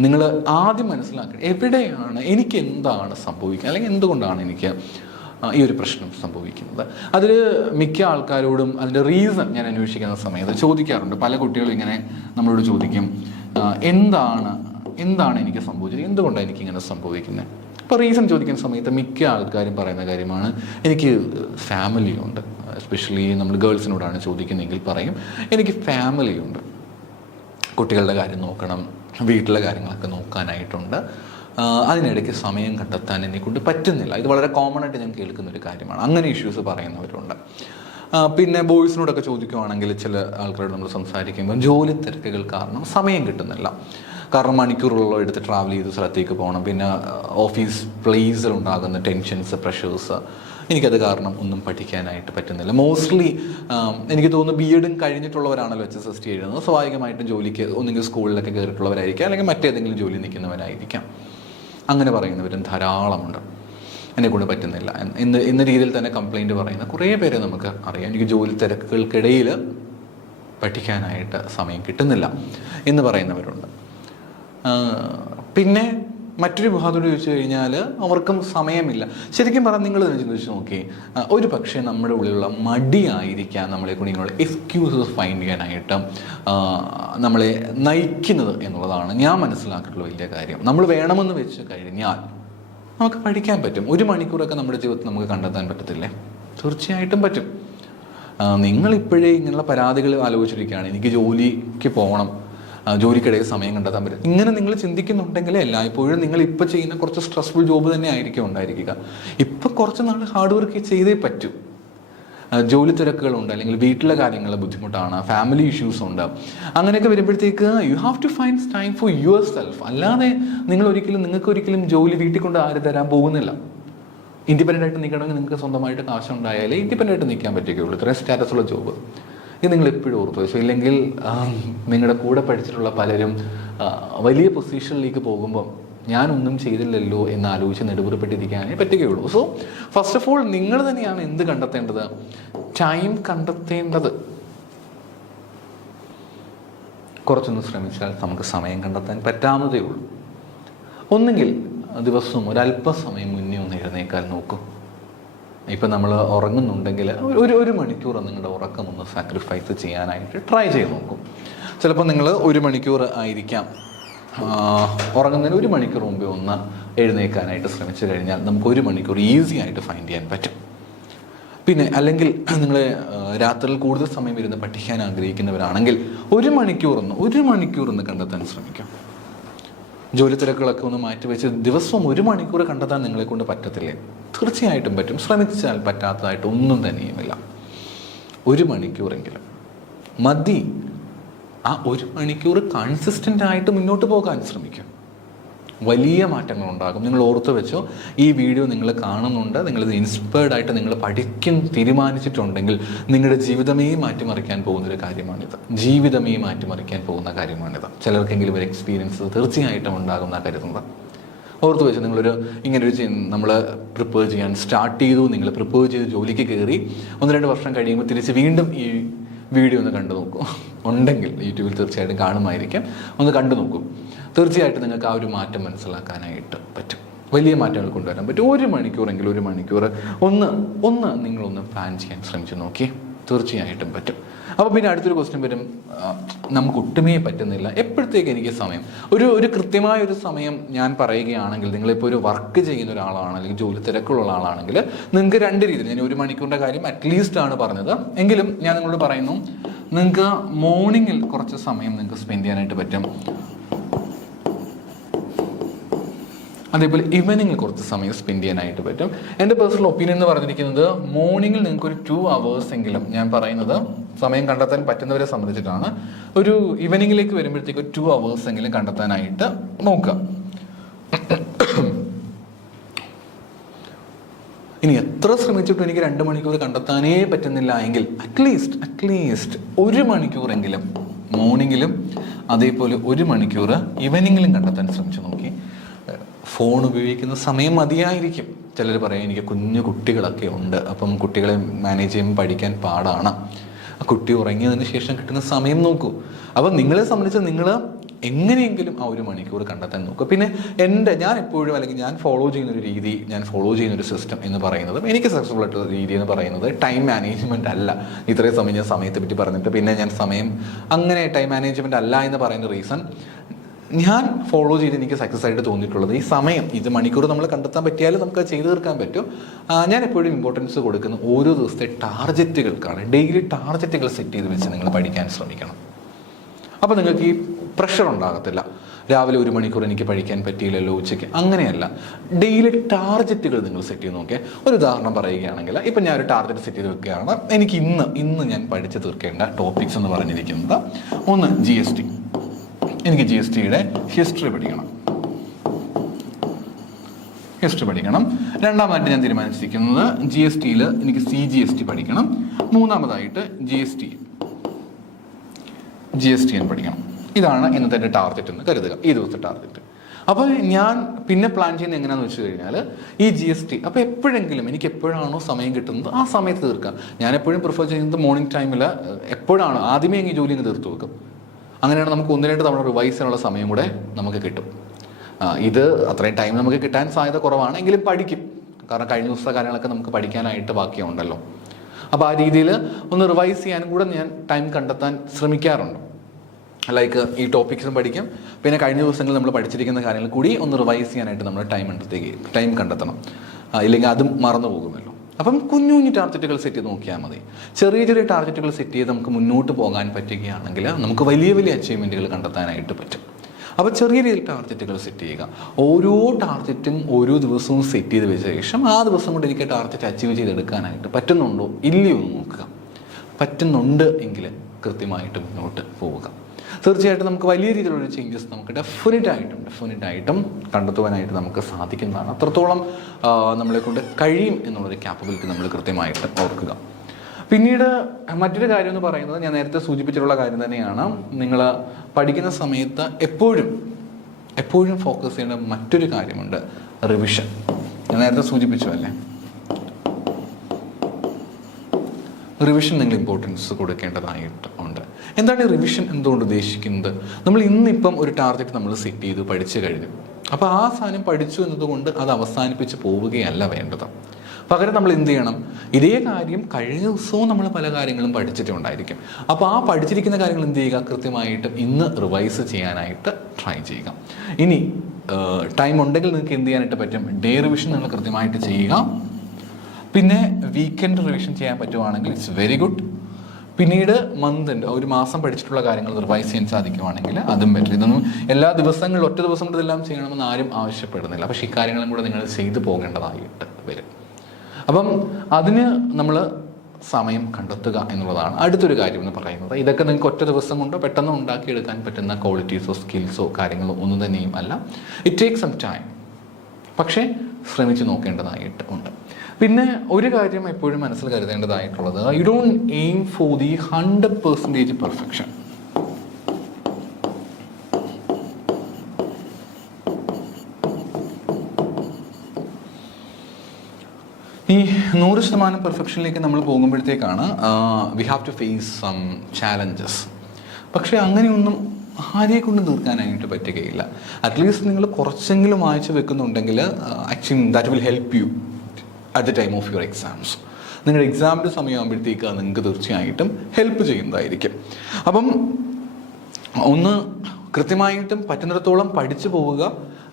നിങ്ങൾ ആദ്യം മനസ്സിലാക്കുക, എവിടെയാണ് എനിക്ക് എന്താണ് സംഭവിക്കുക, അല്ലെങ്കിൽ എന്തുകൊണ്ടാണ് എനിക്ക് ഈ ഒരു പ്രശ്നം സംഭവിക്കുന്നത്. അതിൽ മിക്ക ആൾക്കാരോടും അതിൻ്റെ റീസൺ ഞാൻ അന്വേഷിക്കുന്ന സമയത്ത് ചോദിക്കാറുണ്ട്. പല കുട്ടികളും ഇങ്ങനെ നമ്മളോട് ചോദിക്കും, എന്താണ് എനിക്ക് സംഭവിച്ചത്, എന്തുകൊണ്ടാണ് എനിക്കിങ്ങനെ സംഭവിക്കുന്നത്? അപ്പോൾ റീസൺ ചോദിക്കുന്ന സമയത്ത് മിക്ക ആൾക്കാരും പറയുന്ന കാര്യമാണ്, എനിക്ക് ഫാമിലിയുണ്ട്. എസ്പെഷ്യലി നമ്മൾ ഗേൾസിനോടാണ് ചോദിക്കുന്നതെങ്കിൽ പറയും, എനിക്ക് ഫാമിലിയുണ്ട്, കുട്ടികളുടെ കാര്യം നോക്കണം, വീട്ടിലെ കാര്യങ്ങളൊക്കെ നോക്കാനായിട്ടുണ്ട്, അതിനിടയ്ക്ക് സമയം കണ്ടെത്താൻ എന്നെക്കൊണ്ട് പറ്റുന്നില്ല. ഇത് വളരെ കോമൺ ആയിട്ട് ഞാൻ കേൾക്കുന്ന ഒരു കാര്യമാണ്. അങ്ങനെ ഇഷ്യൂസ് പറയുന്നവരുണ്ട്. പിന്നെ ബോയ്സിനോടൊക്കെ ചോദിക്കുവാണെങ്കിൽ ചില ആൾക്കാരോട് നമ്മൾ സംസാരിക്കുമ്പോൾ ജോലി തിരക്കുകൾ കാരണം സമയം കിട്ടുന്നില്ല. കാരണം മണിക്കൂറുകളോ എടുത്ത് ട്രാവൽ ചെയ്ത് സ്ഥലത്തേക്ക് പോകണം, പിന്നെ ഓഫീസ് പ്ലേസിലുണ്ടാകുന്ന ടെൻഷൻസ്, പ്രഷേഴ്സ്, എനിക്കത് കാരണം ഒന്നും പഠിക്കാനായിട്ട് പറ്റുന്നില്ല. മോസ്റ്റ്ലി എനിക്ക് തോന്നുന്നു BEd കഴിഞ്ഞിട്ടുള്ളവരാണല്ലോ HSST എഴുതുന്നത്. സ്വാഭാവികമായിട്ടും ജോലിക്ക് ഒന്നെങ്കിൽ സ്കൂളിലൊക്കെ കയറിയിട്ടുള്ളവരായിരിക്കാം, അല്ലെങ്കിൽ മറ്റേതെങ്കിലും ജോലി നിൽക്കുന്നവരായിരിക്കാം. അങ്ങനെ പറയുന്നവരും ധാരാളമുണ്ട്. എന്നെക്കൊണ്ട് പറ്റുന്നില്ല എന്ന രീതിയിൽ തന്നെ കംപ്ലൈൻറ്റ് പറയുന്ന കുറേ പേരെ നമുക്ക് അറിയാം. എനിക്ക് ജോലി തിരക്കുകൾക്കിടയിൽ പഠിക്കാനായിട്ട് സമയം കിട്ടുന്നില്ല എന്ന് പറയുന്നവരുണ്ട്. പിന്നെ മറ്റൊരു വിഭാഗത്തോട് ചോദിച്ചു കഴിഞ്ഞാൽ അവർക്കും സമയമില്ല. ശരിക്കും പറഞ്ഞാൽ നിങ്ങൾ തന്നെ ചിന്തിച്ച് നോക്കി, ഒരു പക്ഷേ നമ്മുടെ ഉള്ളിലുള്ള മടിയായിരിക്കാം നമ്മളെ കൊണ്ട് ഇങ്ങനെയുള്ള എക്സ്ക്യൂസസ് ഫൈൻഡ് ചെയ്യാനായിട്ട് നമ്മളെ നയിക്കുന്നത് എന്നുള്ളതാണ് ഞാൻ മനസ്സിലാക്കിയിട്ടുള്ള വലിയ കാര്യം. നമ്മൾ വേണമെന്ന് വെച്ച് കഴിഞ്ഞാൽ നമുക്ക് പഠിക്കാൻ പറ്റും. 1 മണിക്കൂറൊക്കെ നമ്മുടെ ജീവിതത്തിൽ നമുക്ക് കണ്ടെത്താൻ പറ്റത്തില്ലേ? തീർച്ചയായിട്ടും പറ്റും. നിങ്ങളിപ്പോഴേ ഇങ്ങനെയുള്ള പരാതികൾ ആലോചിച്ചിരിക്കുകയാണ്, എനിക്ക് ജോലിക്ക് പോകണം, ജോലിക്കിടയിൽ സമയം കണ്ടെത്താൻ പറ്റും, ഇങ്ങനെ നിങ്ങൾ ചിന്തിക്കുന്നുണ്ടെങ്കിൽ എല്ലായ്പ്പോഴും നിങ്ങൾ ഇപ്പോൾ ചെയ്യുന്ന കുറച്ച് സ്ട്രെസ്ഫുൾ ജോബ് തന്നെ ആയിരിക്കും ഉണ്ടായിരിക്കുക. ഇപ്പം കുറച്ച് നാൾ ഹാർഡ് വർക്ക് ചെയ്തേ പറ്റൂ. ജോലി തിരക്കുകളുണ്ട്, അല്ലെങ്കിൽ വീട്ടിലെ കാര്യങ്ങൾ ബുദ്ധിമുട്ടാണ്, ഫാമിലി ഇഷ്യൂസ് ഉണ്ട്, അങ്ങനെയൊക്കെ വരുമ്പോഴത്തേക്ക് you have to find time for yourself. അല്ലാതെ നിങ്ങൾക്ക് ഒരിക്കലും ജോലി വീട്ടിൽ കൊണ്ട് ആരും തരാൻ പോകുന്നില്ല. ഇൻഡിപെൻഡൻ്റ് ആയിട്ട് നിൽക്കണമെങ്കിൽ നിങ്ങൾക്ക് സ്വന്തമായിട്ട് കാശുണ്ടായാലേ ഇൻഡിപെൻഡൻ്റ് ആയിട്ട് നിൽക്കാൻ പറ്റുകയുള്ളൂ. ഇത്രയും സ്റ്റാറ്റസുള്ള ജോബ് ഇത് നിങ്ങൾ എപ്പോഴും ഓർത്തു വെച്ചു. ഇല്ലെങ്കിൽ നിങ്ങളുടെ കൂടെ പഠിച്ചിട്ടുള്ള പലരും വലിയ പൊസിഷനിലേക്ക് പോകുമ്പോൾ ഞാനൊന്നും ചെയ്തില്ലല്ലോ എന്ന് ആലോചിച്ച് നെടുപുറപ്പെട്ടിരിക്കാനേ പറ്റുകയുള്ളൂ. സോ ഫസ്റ്റ് ഓഫ് ഓൾ നിങ്ങൾ തന്നെയാണ് എന്ത് കണ്ടെത്തേണ്ടത്? ടൈം കണ്ടെത്തേണ്ടത്. കുറച്ചൊന്ന് ശ്രമിച്ചാൽ നമുക്ക് സമയം കണ്ടെത്താൻ പറ്റാവുന്നതേ ഉള്ളൂ. ഒന്നുകിൽ ദിവസവും ഒരല്പസമയം മുന്നേ ഒന്ന് എഴുന്നേക്കാൻ നോക്കും. ഇപ്പം നമ്മൾ ഉറങ്ങുന്നുണ്ടെങ്കിൽ ഒരു മണിക്കൂർ നിങ്ങളുടെ ഉറക്കം ഒന്ന് സാക്രിഫൈസ് ചെയ്യാനായിട്ട് ട്രൈ ചെയ്ത് നോക്കും. ചിലപ്പോൾ നിങ്ങൾ 1 മണിക്കൂർ ആയിരിക്കാം ഉറങ്ങുന്നതിന് 1 മണിക്കൂർ മുമ്പേ ഒന്ന് എഴുന്നേൽക്കാനായിട്ട് ശ്രമിച്ചു കഴിഞ്ഞാൽ നമുക്ക് 1 മണിക്കൂർ ഈസി ആയിട്ട് ഫൈൻഡ് ചെയ്യാൻ പറ്റും. പിന്നെ അല്ലെങ്കിൽ നിങ്ങൾ രാത്രിയിൽ കൂടുതൽ സമയം ഇരുന്ന് പഠിക്കാൻ ആഗ്രഹിക്കുന്നവരാണെങ്കിൽ 1 മണിക്കൂർ കണ്ടെത്താൻ ശ്രമിക്കാം. ജോലി തിരക്കുകളൊക്കെ ഒന്ന് മാറ്റിവെച്ച് ദിവസവും 1 മണിക്കൂർ കണ്ടെത്താൻ നിങ്ങളെ കൊണ്ട് പറ്റത്തില്ലേ? തീർച്ചയായിട്ടും പറ്റും. ശ്രമിച്ചാൽ പറ്റാത്തതായിട്ട് ഒന്നും തന്നെയുമില്ല. 1 മണിക്കൂറെങ്കിലും മതി. ആ 1 മണിക്കൂർ കൺസിസ്റ്റൻ്റ് ആയിട്ട് മുന്നോട്ട് പോകാൻ ശ്രമിക്കും. വലിയ മാറ്റങ്ങൾ ഉണ്ടാകും. നിങ്ങൾ ഓർത്ത് വെച്ചോ, ഈ വീഡിയോ നിങ്ങൾ കാണുന്നുണ്ട്, നിങ്ങളിത് ഇൻസ്പയർഡ് ആയിട്ട് നിങ്ങൾ പഠിക്കാൻ തീരുമാനിച്ചിട്ടുണ്ടെങ്കിൽ നിങ്ങളുടെ ജീവിതമേ മാറ്റിമറിക്കാൻ പോകുന്നൊരു കാര്യമാണിത്. ജീവിതമേ മാറ്റിമറിക്കാൻ പോകുന്ന കാര്യമാണിത്. ചിലർക്കെങ്കിലും ഒരു എക്സ്പീരിയൻസ് തീർച്ചയായിട്ടും ഉണ്ടാകുന്ന കരുതുന്നത്. ഓർത്ത് വെച്ച് നിങ്ങളൊരു ഇങ്ങനൊരു നമ്മൾ പ്രിപ്പയർ ചെയ്യാൻ സ്റ്റാർട്ട് ചെയ്തു, നിങ്ങൾ പ്രിപ്പയർ ചെയ്ത് ജോലിക്ക് കയറി 1-2 വർഷം കഴിയുമ്പോൾ തിരിച്ച് വീണ്ടും ഈ വീഡിയോ ഒന്ന് കണ്ടു നോക്കൂ. ഉണ്ടെങ്കിൽ യൂട്യൂബിൽ തീർച്ചയായിട്ടും കാണുമായിരിക്കും, ഒന്ന് കണ്ടു നോക്കൂ. തീർച്ചയായിട്ടും നിങ്ങൾക്ക് ആ ഒരു മാറ്റം മനസ്സിലാക്കാനായിട്ട് പറ്റും. വലിയ മാറ്റങ്ങൾ കൊണ്ടുവരാൻ പറ്റും. 1 മണിക്കൂറെങ്കിലും 1 മണിക്കൂർ ഒന്ന് നിങ്ങളൊന്ന് പ്ലാൻ ചെയ്യാൻ ശ്രമിച്ചു നോക്കി, തീർച്ചയായിട്ടും പറ്റും. അപ്പോൾ പിന്നെ അടുത്തൊരു ക്വസ്റ്റ്യൻ വരും, നമുക്ക് ഒട്ടുമേ പറ്റുന്നില്ല, എപ്പോഴത്തേക്ക് എനിക്ക് സമയം? ഒരു കൃത്യമായ ഒരു സമയം ഞാൻ പറയുകയാണെങ്കിൽ, നിങ്ങളിപ്പോൾ ഒരു വർക്ക് ചെയ്യുന്ന ഒരാളാണ് അല്ലെങ്കിൽ ജോലി തിരക്കുള്ള ആളാണെങ്കിൽ നിങ്ങൾക്ക് 2 രീതിയിൽ, ഞാൻ 1 മണിക്കൂറിൻ്റെ കാര്യം അറ്റ്ലീസ്റ്റ് ആണ് പറഞ്ഞത്, എങ്കിലും ഞാൻ നിങ്ങളോട് പറയുന്നു, നിങ്ങൾക്ക് മോർണിംഗിൽ കുറച്ച് സമയം നിങ്ങൾക്ക് സ്പെൻഡ് ചെയ്യാനായിട്ട് പറ്റും. അതേപോലെ ഈവനിങ്ങിൽ കുറച്ച് സമയം സ്പെൻഡ് ചെയ്യാനായിട്ട് പറ്റും. എൻ്റെ പേഴ്സണൽ ഒപ്പീനിയൻ എന്ന് പറഞ്ഞിരിക്കുന്നത് മോർണിംഗിൽ നിങ്ങൾക്ക് ഒരു 2 hours എങ്കിലും, ഞാൻ പറയുന്നത് സമയം കണ്ടെത്താൻ പറ്റുന്നവരെ സംബന്ധിച്ചിട്ടാണ്, ഒരു ഈവനിങ്ങിലേക്ക് വരുമ്പോഴത്തേക്ക് 2 hours എങ്കിലും കണ്ടെത്താനായിട്ട് നോക്കുക. ഇനി എത്ര ശ്രമിച്ചിട്ടും എനിക്ക് 2 മണിക്കൂർ കണ്ടെത്താനേ പറ്റുന്നില്ല എങ്കിൽ അറ്റ്ലീസ്റ്റ് 1 മണിക്കൂറെങ്കിലും മോർണിംഗിലും അതേപോലെ 1 മണിക്കൂർ ഈവനിങ്ങിലും കണ്ടെത്താൻ ശ്രമിച്ചു നോക്കി. ഫോൺ ഉപയോഗിക്കുന്ന സമയം മതിയായിരിക്കും. ചിലർ പറയും എനിക്ക് കുഞ്ഞു കുട്ടികളൊക്കെ ഉണ്ട്, അപ്പം കുട്ടികളെ മാനേജ് ചെയ്യുമ്പോൾ പഠിക്കാൻ പാടാണ്. ആ കുട്ടി ഉറങ്ങിയതിന് ശേഷം കിട്ടുന്ന സമയം നോക്കൂ. അപ്പം നിങ്ങളെ സംബന്ധിച്ച് നിങ്ങൾ എങ്ങനെയെങ്കിലും ആ 1 മണിക്കൂർ കണ്ടെത്താൻ നോക്കുക. പിന്നെ ഞാൻ എപ്പോഴും അല്ലെങ്കിൽ ഞാൻ ഫോളോ ചെയ്യുന്നൊരു സിസ്റ്റം എന്ന് പറയുന്നത്, എനിക്ക് സക്സസ്ഫുൾ ആയിട്ടുള്ള രീതി എന്ന് പറയുന്നത് ടൈം മാനേജ്മെൻറ്റ് അല്ല. ഇത്രയും സമയം ഞാൻ സമയത്തെ പറ്റി പറഞ്ഞിട്ട് പിന്നെ ഞാൻ സമയം അങ്ങനെ ടൈം മാനേജ്മെൻറ്റ് അല്ല എന്ന് പറയുന്ന റീസൺ, ഞാൻ ഫോളോ ചെയ്ത് എനിക്ക് സക്സസ് ആയിട്ട് തോന്നിയിട്ടുള്ളത് ഈ സമയം, ഇത് മണിക്കൂർ നമ്മൾ കണ്ടെത്താൻ പറ്റിയാലും നമുക്ക് അത് ചെയ്തു തീർക്കാൻ പറ്റും. ഞാൻ എപ്പോഴും ഇമ്പോർട്ടൻസ് കൊടുക്കുന്ന ഓരോ ദിവസത്തെ ടാർഗറ്റുകൾക്കാണ്. ഡെയിലി ടാർഗറ്റുകൾ സെറ്റ് ചെയ്ത് വെച്ച് നിങ്ങൾ പഠിക്കാൻ ശ്രമിക്കണം. അപ്പോൾ നിങ്ങൾക്ക് ഈ പ്രഷർ ഉണ്ടാകത്തില്ല. രാവിലെ 1 മണിക്കൂർ എനിക്ക് പഠിക്കാൻ പറ്റിയില്ലല്ലോ ഉച്ചയ്ക്ക്, അങ്ങനെയല്ല. ഡെയിലി ടാർഗറ്റുകൾ നിങ്ങൾ സെറ്റ് ചെയ്ത് നോക്കിയാൽ, ഒരു ഉദാഹരണം പറയുകയാണെങ്കിൽ, ഇപ്പം ഞാൻ ഒരു ടാർഗറ്റ് സെറ്റ് ചെയ്ത് വെക്കുകയാണ്, എനിക്ക് ഇന്ന് ഞാൻ പഠിച്ചു തീർക്കേണ്ട ടോപ്പിക്സ് എന്ന് പറഞ്ഞിരിക്കുന്നത്, 1 GST, എനിക്ക് GSTയുടെ ഹിസ്റ്ററി പഠിക്കണം. രണ്ടാമതായിട്ട് ഞാൻ തീരുമാനിച്ചിരിക്കുന്നത് GSTയിൽ എനിക്ക് CGST പഠിക്കണം. മൂന്നാമതായിട്ട് GSTN പഠിക്കണം. ഇതാണ് ഇന്നത്തെ എൻ്റെ ടാർഗറ്റ് എന്ന് കരുതുക, ഈ ദിവസത്തെ ടാർഗറ്റ്. അപ്പോൾ ഞാൻ പിന്നെ പ്ലാൻ ചെയ്യുന്നത് എങ്ങനെയാണെന്ന് വെച്ച് കഴിഞ്ഞാൽ, ഈ GST അപ്പോൾ എനിക്ക് എപ്പോഴാണോ സമയം കിട്ടുന്നത് ആ സമയത്ത് തീർക്കാം. ഞാൻ എപ്പോഴും പ്രിഫർ ചെയ്യുന്നത് മോർണിംഗ് ടൈമിൽ, എപ്പോഴാണോ ആദ്യമേ ഈ ജോലി തീർത്ത് വെക്കും. അങ്ങനെയാണ് നമുക്ക് 1-2 തവണ റിവൈസ് ചെയ്യാനുള്ള സമയം കൂടെ നമുക്ക് കിട്ടും. ഇത് അത്രയും ടൈം നമുക്ക് കിട്ടാൻ സാധ്യത കുറവാണ്, എങ്കിലും പഠിക്കും. കാരണം കഴിഞ്ഞ ദിവസത്തെ കാര്യങ്ങളൊക്കെ നമുക്ക് പഠിക്കാനായിട്ട് ബാക്കിയുണ്ടല്ലോ. അപ്പോൾ ആ രീതിയിൽ ഒന്ന് റിവൈസ് ചെയ്യാനും കൂടെ ഞാൻ ടൈം കണ്ടെത്താൻ ശ്രമിക്കാറുണ്ട്. ലൈക്ക് ഈ ടോപ്പിക്സും പഠിക്കും, പിന്നെ കഴിഞ്ഞ ദിവസങ്ങളിൽ നമ്മൾ പഠിച്ചിരിക്കുന്ന കാര്യങ്ങൾ കൂടി ഒന്ന് റിവൈസ് ചെയ്യാനായിട്ട് നമ്മൾ ടൈം കണ്ടെത്തണം. ഇല്ലെങ്കിൽ അതും മറന്നു പോകുമല്ലോ. അപ്പം കുഞ്ഞു ടാർഗറ്റുകൾ സെറ്റ് ചെയ്ത് നോക്കിയാൽ മതി. ചെറിയ ടാർഗറ്റുകൾ സെറ്റ് ചെയ്ത് നമുക്ക് മുന്നോട്ട് പോകാൻ പറ്റുകയാണെങ്കിൽ നമുക്ക് വലിയ അച്ചീവ്മെൻറ്റുകൾ കണ്ടെത്താനായിട്ട് പറ്റും. അപ്പോൾ ചെറിയ രീതിയിൽ ടാർഗറ്റുകൾ സെറ്റ് ചെയ്യുക. ഓരോ ടാർഗറ്റും ഓരോ ദിവസവും സെറ്റ് ചെയ്ത് വെച്ച ശേഷം ആ ദിവസം കൊണ്ട് എനിക്ക് ടാർഗറ്റ് അച്ചീവ് ചെയ്തെടുക്കാനായിട്ട് പറ്റുന്നുണ്ടോ ഇല്ലയോ എന്ന് നോക്കുക. പറ്റുന്നുണ്ട് എങ്കിൽ കൃത്യമായിട്ട് മുന്നോട്ട് പോവുക. തീർച്ചയായിട്ടും നമുക്ക് വലിയ രീതിയിലുള്ള ചേഞ്ചസ് നമുക്ക് ഡെഫിനറ്റായിട്ടും കണ്ടെത്തുവാനായിട്ട് നമുക്ക് സാധിക്കുന്നതാണ്. അത്രത്തോളം നമ്മളെ കൊണ്ട് കഴിയും എന്നുള്ളൊരു ക്യാപ്പബിലിറ്റി നമ്മൾ കൃത്യമായിട്ട് ഓർക്കുക. പിന്നീട് മറ്റൊരു കാര്യം എന്ന് പറയുന്നത്, ഞാൻ നേരത്തെ സൂചിപ്പിച്ചിട്ടുള്ള കാര്യം തന്നെയാണ്, നിങ്ങൾ പഠിക്കുന്ന സമയത്ത് എപ്പോഴും ഫോക്കസ് ചെയ്യേണ്ട മറ്റൊരു കാര്യമുണ്ട്, റിവിഷൻ. ഞാൻ നേരത്തെ സൂചിപ്പിച്ചു അല്ലേ, റിവിഷൻ നിങ്ങൾ ഇമ്പോർട്ടൻസ് കൊടുക്കേണ്ടതായിട്ട് ഉണ്ട്. എന്താണ് ഈ റിവിഷൻ എന്തുകൊണ്ട് ഉദ്ദേശിക്കുന്നത്? നമ്മൾ ഇന്നിപ്പം ഒരു ടാർഗറ്റ് നമ്മൾ സെറ്റ് ചെയ്തു, പഠിച്ചു കഴിഞ്ഞു. അപ്പോൾ ആ സാധനം പഠിച്ചു എന്നതുകൊണ്ട് അത് അവസാനിപ്പിച്ച് പോവുകയല്ല വേണ്ടത്. പകരം നമ്മൾ എന്ത് ചെയ്യണം, ഇതേ കാര്യം കഴിഞ്ഞ ദിവസവും നമ്മൾ പല കാര്യങ്ങളും പഠിച്ചിട്ടുണ്ടായിരിക്കും. അപ്പോൾ ആ പഠിച്ചിരിക്കുന്ന കാര്യങ്ങൾ എന്ത് ചെയ്യുക, കൃത്യമായിട്ട് ഇന്ന് റിവൈസ് ചെയ്യാനായിട്ട് ട്രൈ ചെയ്യുക. ഇനി ടൈം ഉണ്ടെങ്കിൽ നിങ്ങൾക്ക് എന്ത് ചെയ്യാനായിട്ട് പറ്റും, ഡേ റിവിഷൻ നിങ്ങൾ കൃത്യമായിട്ട് ചെയ്യുക. പിന്നെ വീക്കെൻഡ് റിവിഷൻ ചെയ്യാൻ പറ്റുവാണെങ്കിൽ ഇറ്റ്സ് വെരി ഗുഡ്. പിന്നീട് ഒരു മാസം പഠിച്ചിട്ടുള്ള കാര്യങ്ങൾ റിവൈസ് ചെയ്യാൻ സാധിക്കുവാണെങ്കിൽ അതും ബെറ്റർ. ഇതൊന്നും എല്ലാ ദിവസങ്ങളിലും ഒറ്റ ദിവസം കൊണ്ട് ഇതെല്ലാം ചെയ്യണമെന്ന് ആരും ആവശ്യപ്പെടുന്നില്ല. പക്ഷേ ഈ കാര്യങ്ങളും കൂടെ നിങ്ങൾ ചെയ്തു പോകേണ്ടതായിട്ട് വരും. അപ്പം അതിന് നമ്മൾ സമയം കണ്ടെത്തുക എന്നുള്ളതാണ് അടുത്തൊരു കാര്യം എന്ന് പറയുന്നത്. ഇതൊക്കെ നിങ്ങൾക്ക് ഒറ്റ ദിവസം കൊണ്ട് പെട്ടെന്ന് ഉണ്ടാക്കിയെടുക്കാൻ പറ്റുന്ന ക്വാളിറ്റീസോ സ്കിൽസോ കാര്യങ്ങളോ ഒന്നും തന്നെയും അല്ല. It take some time. പക്ഷേ ശ്രമിച്ചു നോക്കേണ്ടതായിട്ട് ഉണ്ട്. പിന്നെ ഒരു കാര്യം എപ്പോഴും മനസ്സിൽ കരുതേണ്ടതായിട്ടുള്ളത്, you don't aim for the 100% perfection. ഈ 100% പെർഫെക്ഷനിലേക്ക് നമ്മൾ പോകുമ്പോഴത്തേക്കാണ് we have to face some challenges. പക്ഷേ അങ്ങനെയൊന്നും ആരെയെ കൊണ്ട് തീർക്കാനായിട്ട് പറ്റുകയില്ല. അറ്റ്ലീസ്റ്റ് നിങ്ങൾ കുറച്ചെങ്കിലും വായിച്ച് വെക്കുന്നുണ്ടെങ്കിൽ actually that will help you at the time of your exams. നിങ്ങളുടെ എക്സാമിൻ്റെ സമയമാകുമ്പോഴത്തേക്ക് നിങ്ങൾക്ക് തീർച്ചയായിട്ടും ഹെൽപ്പ് ചെയ്യുന്നതായിരിക്കും. അപ്പം ഒന്ന് കൃത്യമായിട്ടും പറ്റുന്നിടത്തോളം പഠിച്ചു പോവുക.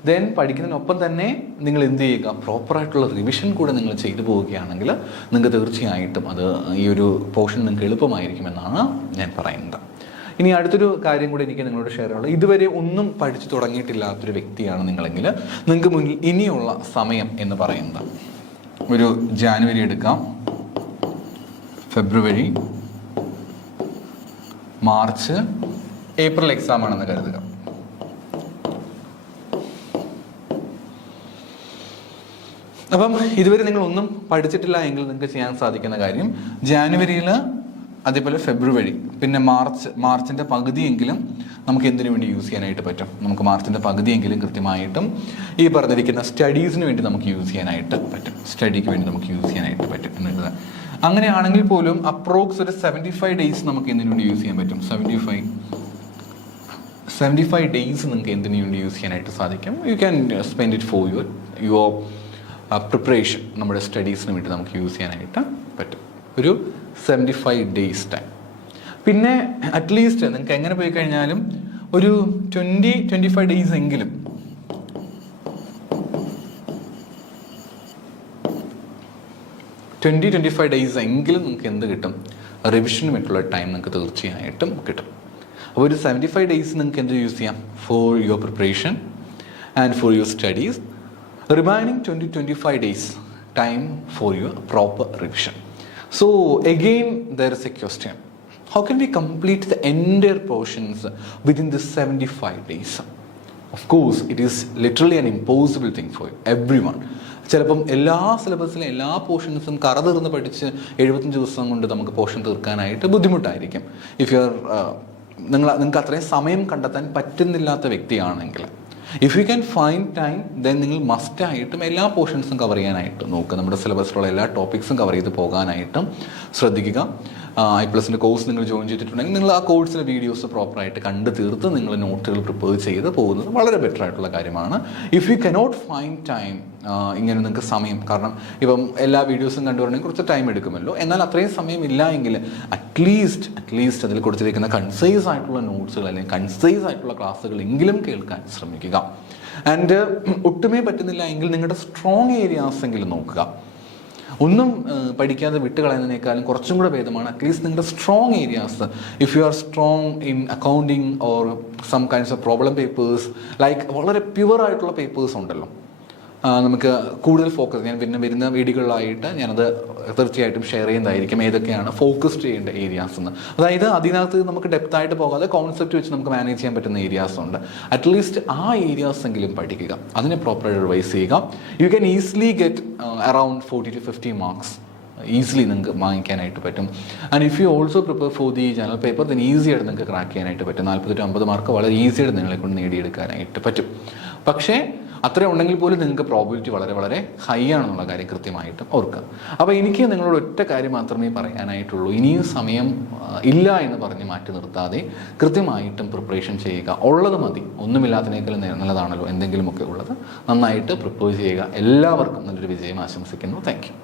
ദെൻ പഠിക്കുന്നതിനൊപ്പം തന്നെ നിങ്ങൾ എന്ത് ചെയ്യുക, പ്രോപ്പറായിട്ടുള്ള റിവിഷൻ കൂടെ നിങ്ങൾ ചെയ്തു പോവുകയാണെങ്കിൽ നിങ്ങൾക്ക് തീർച്ചയായിട്ടും അത് ഈ ഒരു പോർഷൻ നിങ്ങൾക്ക് എളുപ്പമായിരിക്കുമെന്നാണ് ഞാൻ പറയുന്നത്. ഇനി അടുത്തൊരു കാര്യം കൂടി എനിക്ക് നിങ്ങളോട് ഷെയർ ചെയ്യാനുള്ളത്, ഇതുവരെ ഒന്നും പഠിച്ചു തുടങ്ങിയിട്ടില്ലാത്തൊരു വ്യക്തിയാണ് നിങ്ങളെങ്കിൽ നിങ്ങൾക്ക് മുന്നിൽ ഇനിയുള്ള സമയം എന്ന് പറയുന്നത് ഒരു ജാനുവരി എടുക്കാം, ഫെബ്രുവരി, മാർച്ച്, ഏപ്രിൽ എക്സാം ആണെന്ന് കരുതുക. അപ്പം ഇതുവരെ നിങ്ങളൊന്നും പഠിച്ചിട്ടില്ല എങ്കിൽ നിങ്ങൾക്ക് ചെയ്യാൻ സാധിക്കുന്ന കാര്യം ജാനുവരിയിൽ, അതേപോലെ ഫെബ്രുവരി, പിന്നെ മാർച്ചിൻ്റെ പകുതിയെങ്കിലും നമുക്ക് എന്തിനു വേണ്ടി യൂസ് ചെയ്യാനായിട്ട് പറ്റും? നമുക്ക് മാർച്ചിൻ്റെ പകുതിയെങ്കിലും കൃത്യമായിട്ടും ഈ പറഞ്ഞിരിക്കുന്ന സ്റ്റഡീസിന് വേണ്ടി നമുക്ക് യൂസ് ചെയ്യാനായിട്ട് പറ്റും, സ്റ്റഡിക്ക് വേണ്ടി നമുക്ക് യൂസ് ചെയ്യാനായിട്ട് പറ്റും എന്നുള്ളത്. അങ്ങനെയാണെങ്കിൽ പോലും അപ്രോക്സ് ഒരു 75 ഡേയ്സ് നമുക്ക് എന്തിനു വേണ്ടി യൂസ് ചെയ്യാൻ പറ്റും? 75 ഡേയ്സ് നിങ്ങൾക്ക് എന്തിനു വേണ്ടി യൂസ് ചെയ്യാനായിട്ട് സാധിക്കും? You can spend it for your preparation. നമ്മുടെ സ്റ്റഡീസിന് വേണ്ടി നമുക്ക് യൂസ് ചെയ്യാനായിട്ട് പറ്റും ഒരു 75 ഡേയ്സ് ടൈം. പിന്നെ അറ്റ്ലീസ്റ്റ് നിങ്ങൾക്ക് എങ്ങനെ പോയി കഴിഞ്ഞാലും ഒരു 20-25 ഡേയ്സ് എങ്കിലും നിങ്ങൾക്ക് എന്ത് കിട്ടും? റിവിഷന് വേണ്ടിയുള്ള ടൈം നിങ്ങൾക്ക് തീർച്ചയായിട്ടും കിട്ടും. അപ്പോൾ ഒരു 75 ഡേയ്സ് നിങ്ങൾക്ക് എന്ത് യൂസ് ചെയ്യാം? For your preparation and for your studies. Remaining 20-25 days time for your proper revision. So again there is a question, how can we complete the entire portions within the 75 days? Of course it is literally an impossible thing for everyone. ചിലപ്പം എല്ലാ സിലബസിലും എല്ലാ പോർഷൻസും കറ തീർന്ന് പഠിച്ച് 75 ദിവസം കൊണ്ട് നമുക്ക് portion തീർക്കാനായിട്ട് ബുദ്ധിമുട്ടായിരിക്കും. ഇഫ് യു ആർ നിങ്ങൾക്ക് അത്രയും സമയം കണ്ടെത്താൻ പറ്റുന്നില്ലാത്ത വ്യക്തിയാണെങ്കിൽ, if you can find time, then നിങ്ങൾ മസ്റ്റായിട്ടും എല്ലാ പോർഷൻസും കവർ ചെയ്യാനായിട്ട് നോക്കുക. നമ്മുടെ സിലബസിലുള്ള എല്ലാ ടോപ്പിക്സും കവർ ചെയ്ത് പോകാനായിട്ടും ശ്രദ്ധിക്കുക. I+ൻ്റെ കോഴ്സ് നിങ്ങൾ ജോയിൻ ചെയ്തിട്ടുണ്ടെങ്കിൽ നിങ്ങൾ ആ കോഴ്സിലെ വീഡിയോസ് പ്രോപ്പറായിട്ട് കണ്ട് തീർത്ത് നിങ്ങൾ നോട്ടുകൾ പ്രിപ്പയർ ചെയ്ത് പോകുന്നത് വളരെ ബെറ്റർ ആയിട്ടുള്ള കാര്യമാണ്. If you cannot find time, ഇങ്ങനെ നിങ്ങൾക്ക് സമയം, കാരണം ഇപ്പം എല്ലാ വീഡിയോസും കണ്ടുവരണമെങ്കിൽ കുറച്ച് ടൈം എടുക്കുമല്ലോ, എന്നാൽ അത്രയും സമയം ഇല്ല എങ്കിൽ അറ്റ്ലീസ്റ്റ് അതിൽ കൊടുത്തിരിക്കുന്ന കൺസൈസ് ആയിട്ടുള്ള നോട്ട്സുകൾ അല്ലെങ്കിൽ കൺസൈസ് ആയിട്ടുള്ള ക്ലാസ്സുകൾ എങ്കിലും കേൾക്കാൻ ശ്രമിക്കുക. ആൻഡ് ഒട്ടുമേ പറ്റുന്നില്ല എങ്കിൽ നിങ്ങളുടെ സ്ട്രോങ് ഏരിയാസ് എങ്കിലും നോക്കുക. ഒന്നും പഠിക്കാതെ വിട്ട് കളയുന്നതിനേക്കാളും കുറച്ചും കൂടെ ഭേദമാണ് അറ്റ്ലീസ്റ്റ് നിങ്ങളുടെ strong areas. If you are strong in accounting or some kinds of problem papers, like വളരെ പ്യുവർ ആയിട്ടുള്ള പേപ്പേഴ്സ് ഉണ്ടല്ലോ, നമുക്ക് കൂടുതൽ ഫോക്കസ്, ഞാൻ പിന്നെ വരുന്ന വീഡിയോകളിലായിട്ട് ഞാനത് തീർച്ചയായിട്ടും ഷെയർ ചെയ്യുന്നതായിരിക്കും ഏതൊക്കെയാണ് ഫോക്കസ് ചെയ്യേണ്ട ഏരിയാസ് എന്ന്. അതായത് അതിനകത്ത് നമുക്ക് ഡെപ്തായിട്ട് പോകാതെ കോൺസെപ്റ്റ് വെച്ച് നമുക്ക് മാനേജ് ചെയ്യാൻ പറ്റുന്ന ഏരിയാസ് ഉണ്ട്. അറ്റ്ലീസ്റ്റ് ആ ഏരിയാസ് എങ്കിലും പഠിക്കുക, അതിനെ പ്രോപ്പറായിട്ട് റിവൈസ് ചെയ്യുക. You can easily get around 40-50 marks easily നിങ്ങൾക്ക് വാങ്ങിക്കാനായിട്ട് പറ്റും. And if you also prepare for the general paper, then ഈസിയായിട്ട് നിങ്ങൾക്ക് ക്രാക്ക് ചെയ്യാനായിട്ട് പറ്റും. 40-50 മാർക്ക് വളരെ ഈസിയായിട്ട് നിങ്ങളെ കൊണ്ട് നേടിയെടുക്കാനായിട്ട് പറ്റും. പക്ഷേ അത്രയും ഉണ്ടെങ്കിൽ പോലും നിങ്ങൾക്ക് പ്രോബിലിറ്റി വളരെ വളരെ ഹൈ ആണെന്നുള്ള കാര്യം കൃത്യമായിട്ടും ഓർക്കുക. അപ്പോൾ എനിക്ക് നിങ്ങളോട് ഒറ്റ കാര്യം മാത്രമേ പറയാനായിട്ടുള്ളൂ, ഇനിയും സമയം ഇല്ല എന്ന് പറഞ്ഞ് മാറ്റി നിർത്താതെ കൃത്യമായിട്ടും പ്രിപ്പറേഷൻ ചെയ്യുക. ഉള്ളത് മതി, ഒന്നുമില്ലാത്തതിനേക്കാളും നല്ലതാണല്ലോ എന്തെങ്കിലുമൊക്കെ ഉള്ളത്. നന്നായിട്ട് പ്രിപ്പയർ ചെയ്യുക. എല്ലാവർക്കും നല്ലൊരു വിജയം ആശംസിക്കുന്നു. Thank you.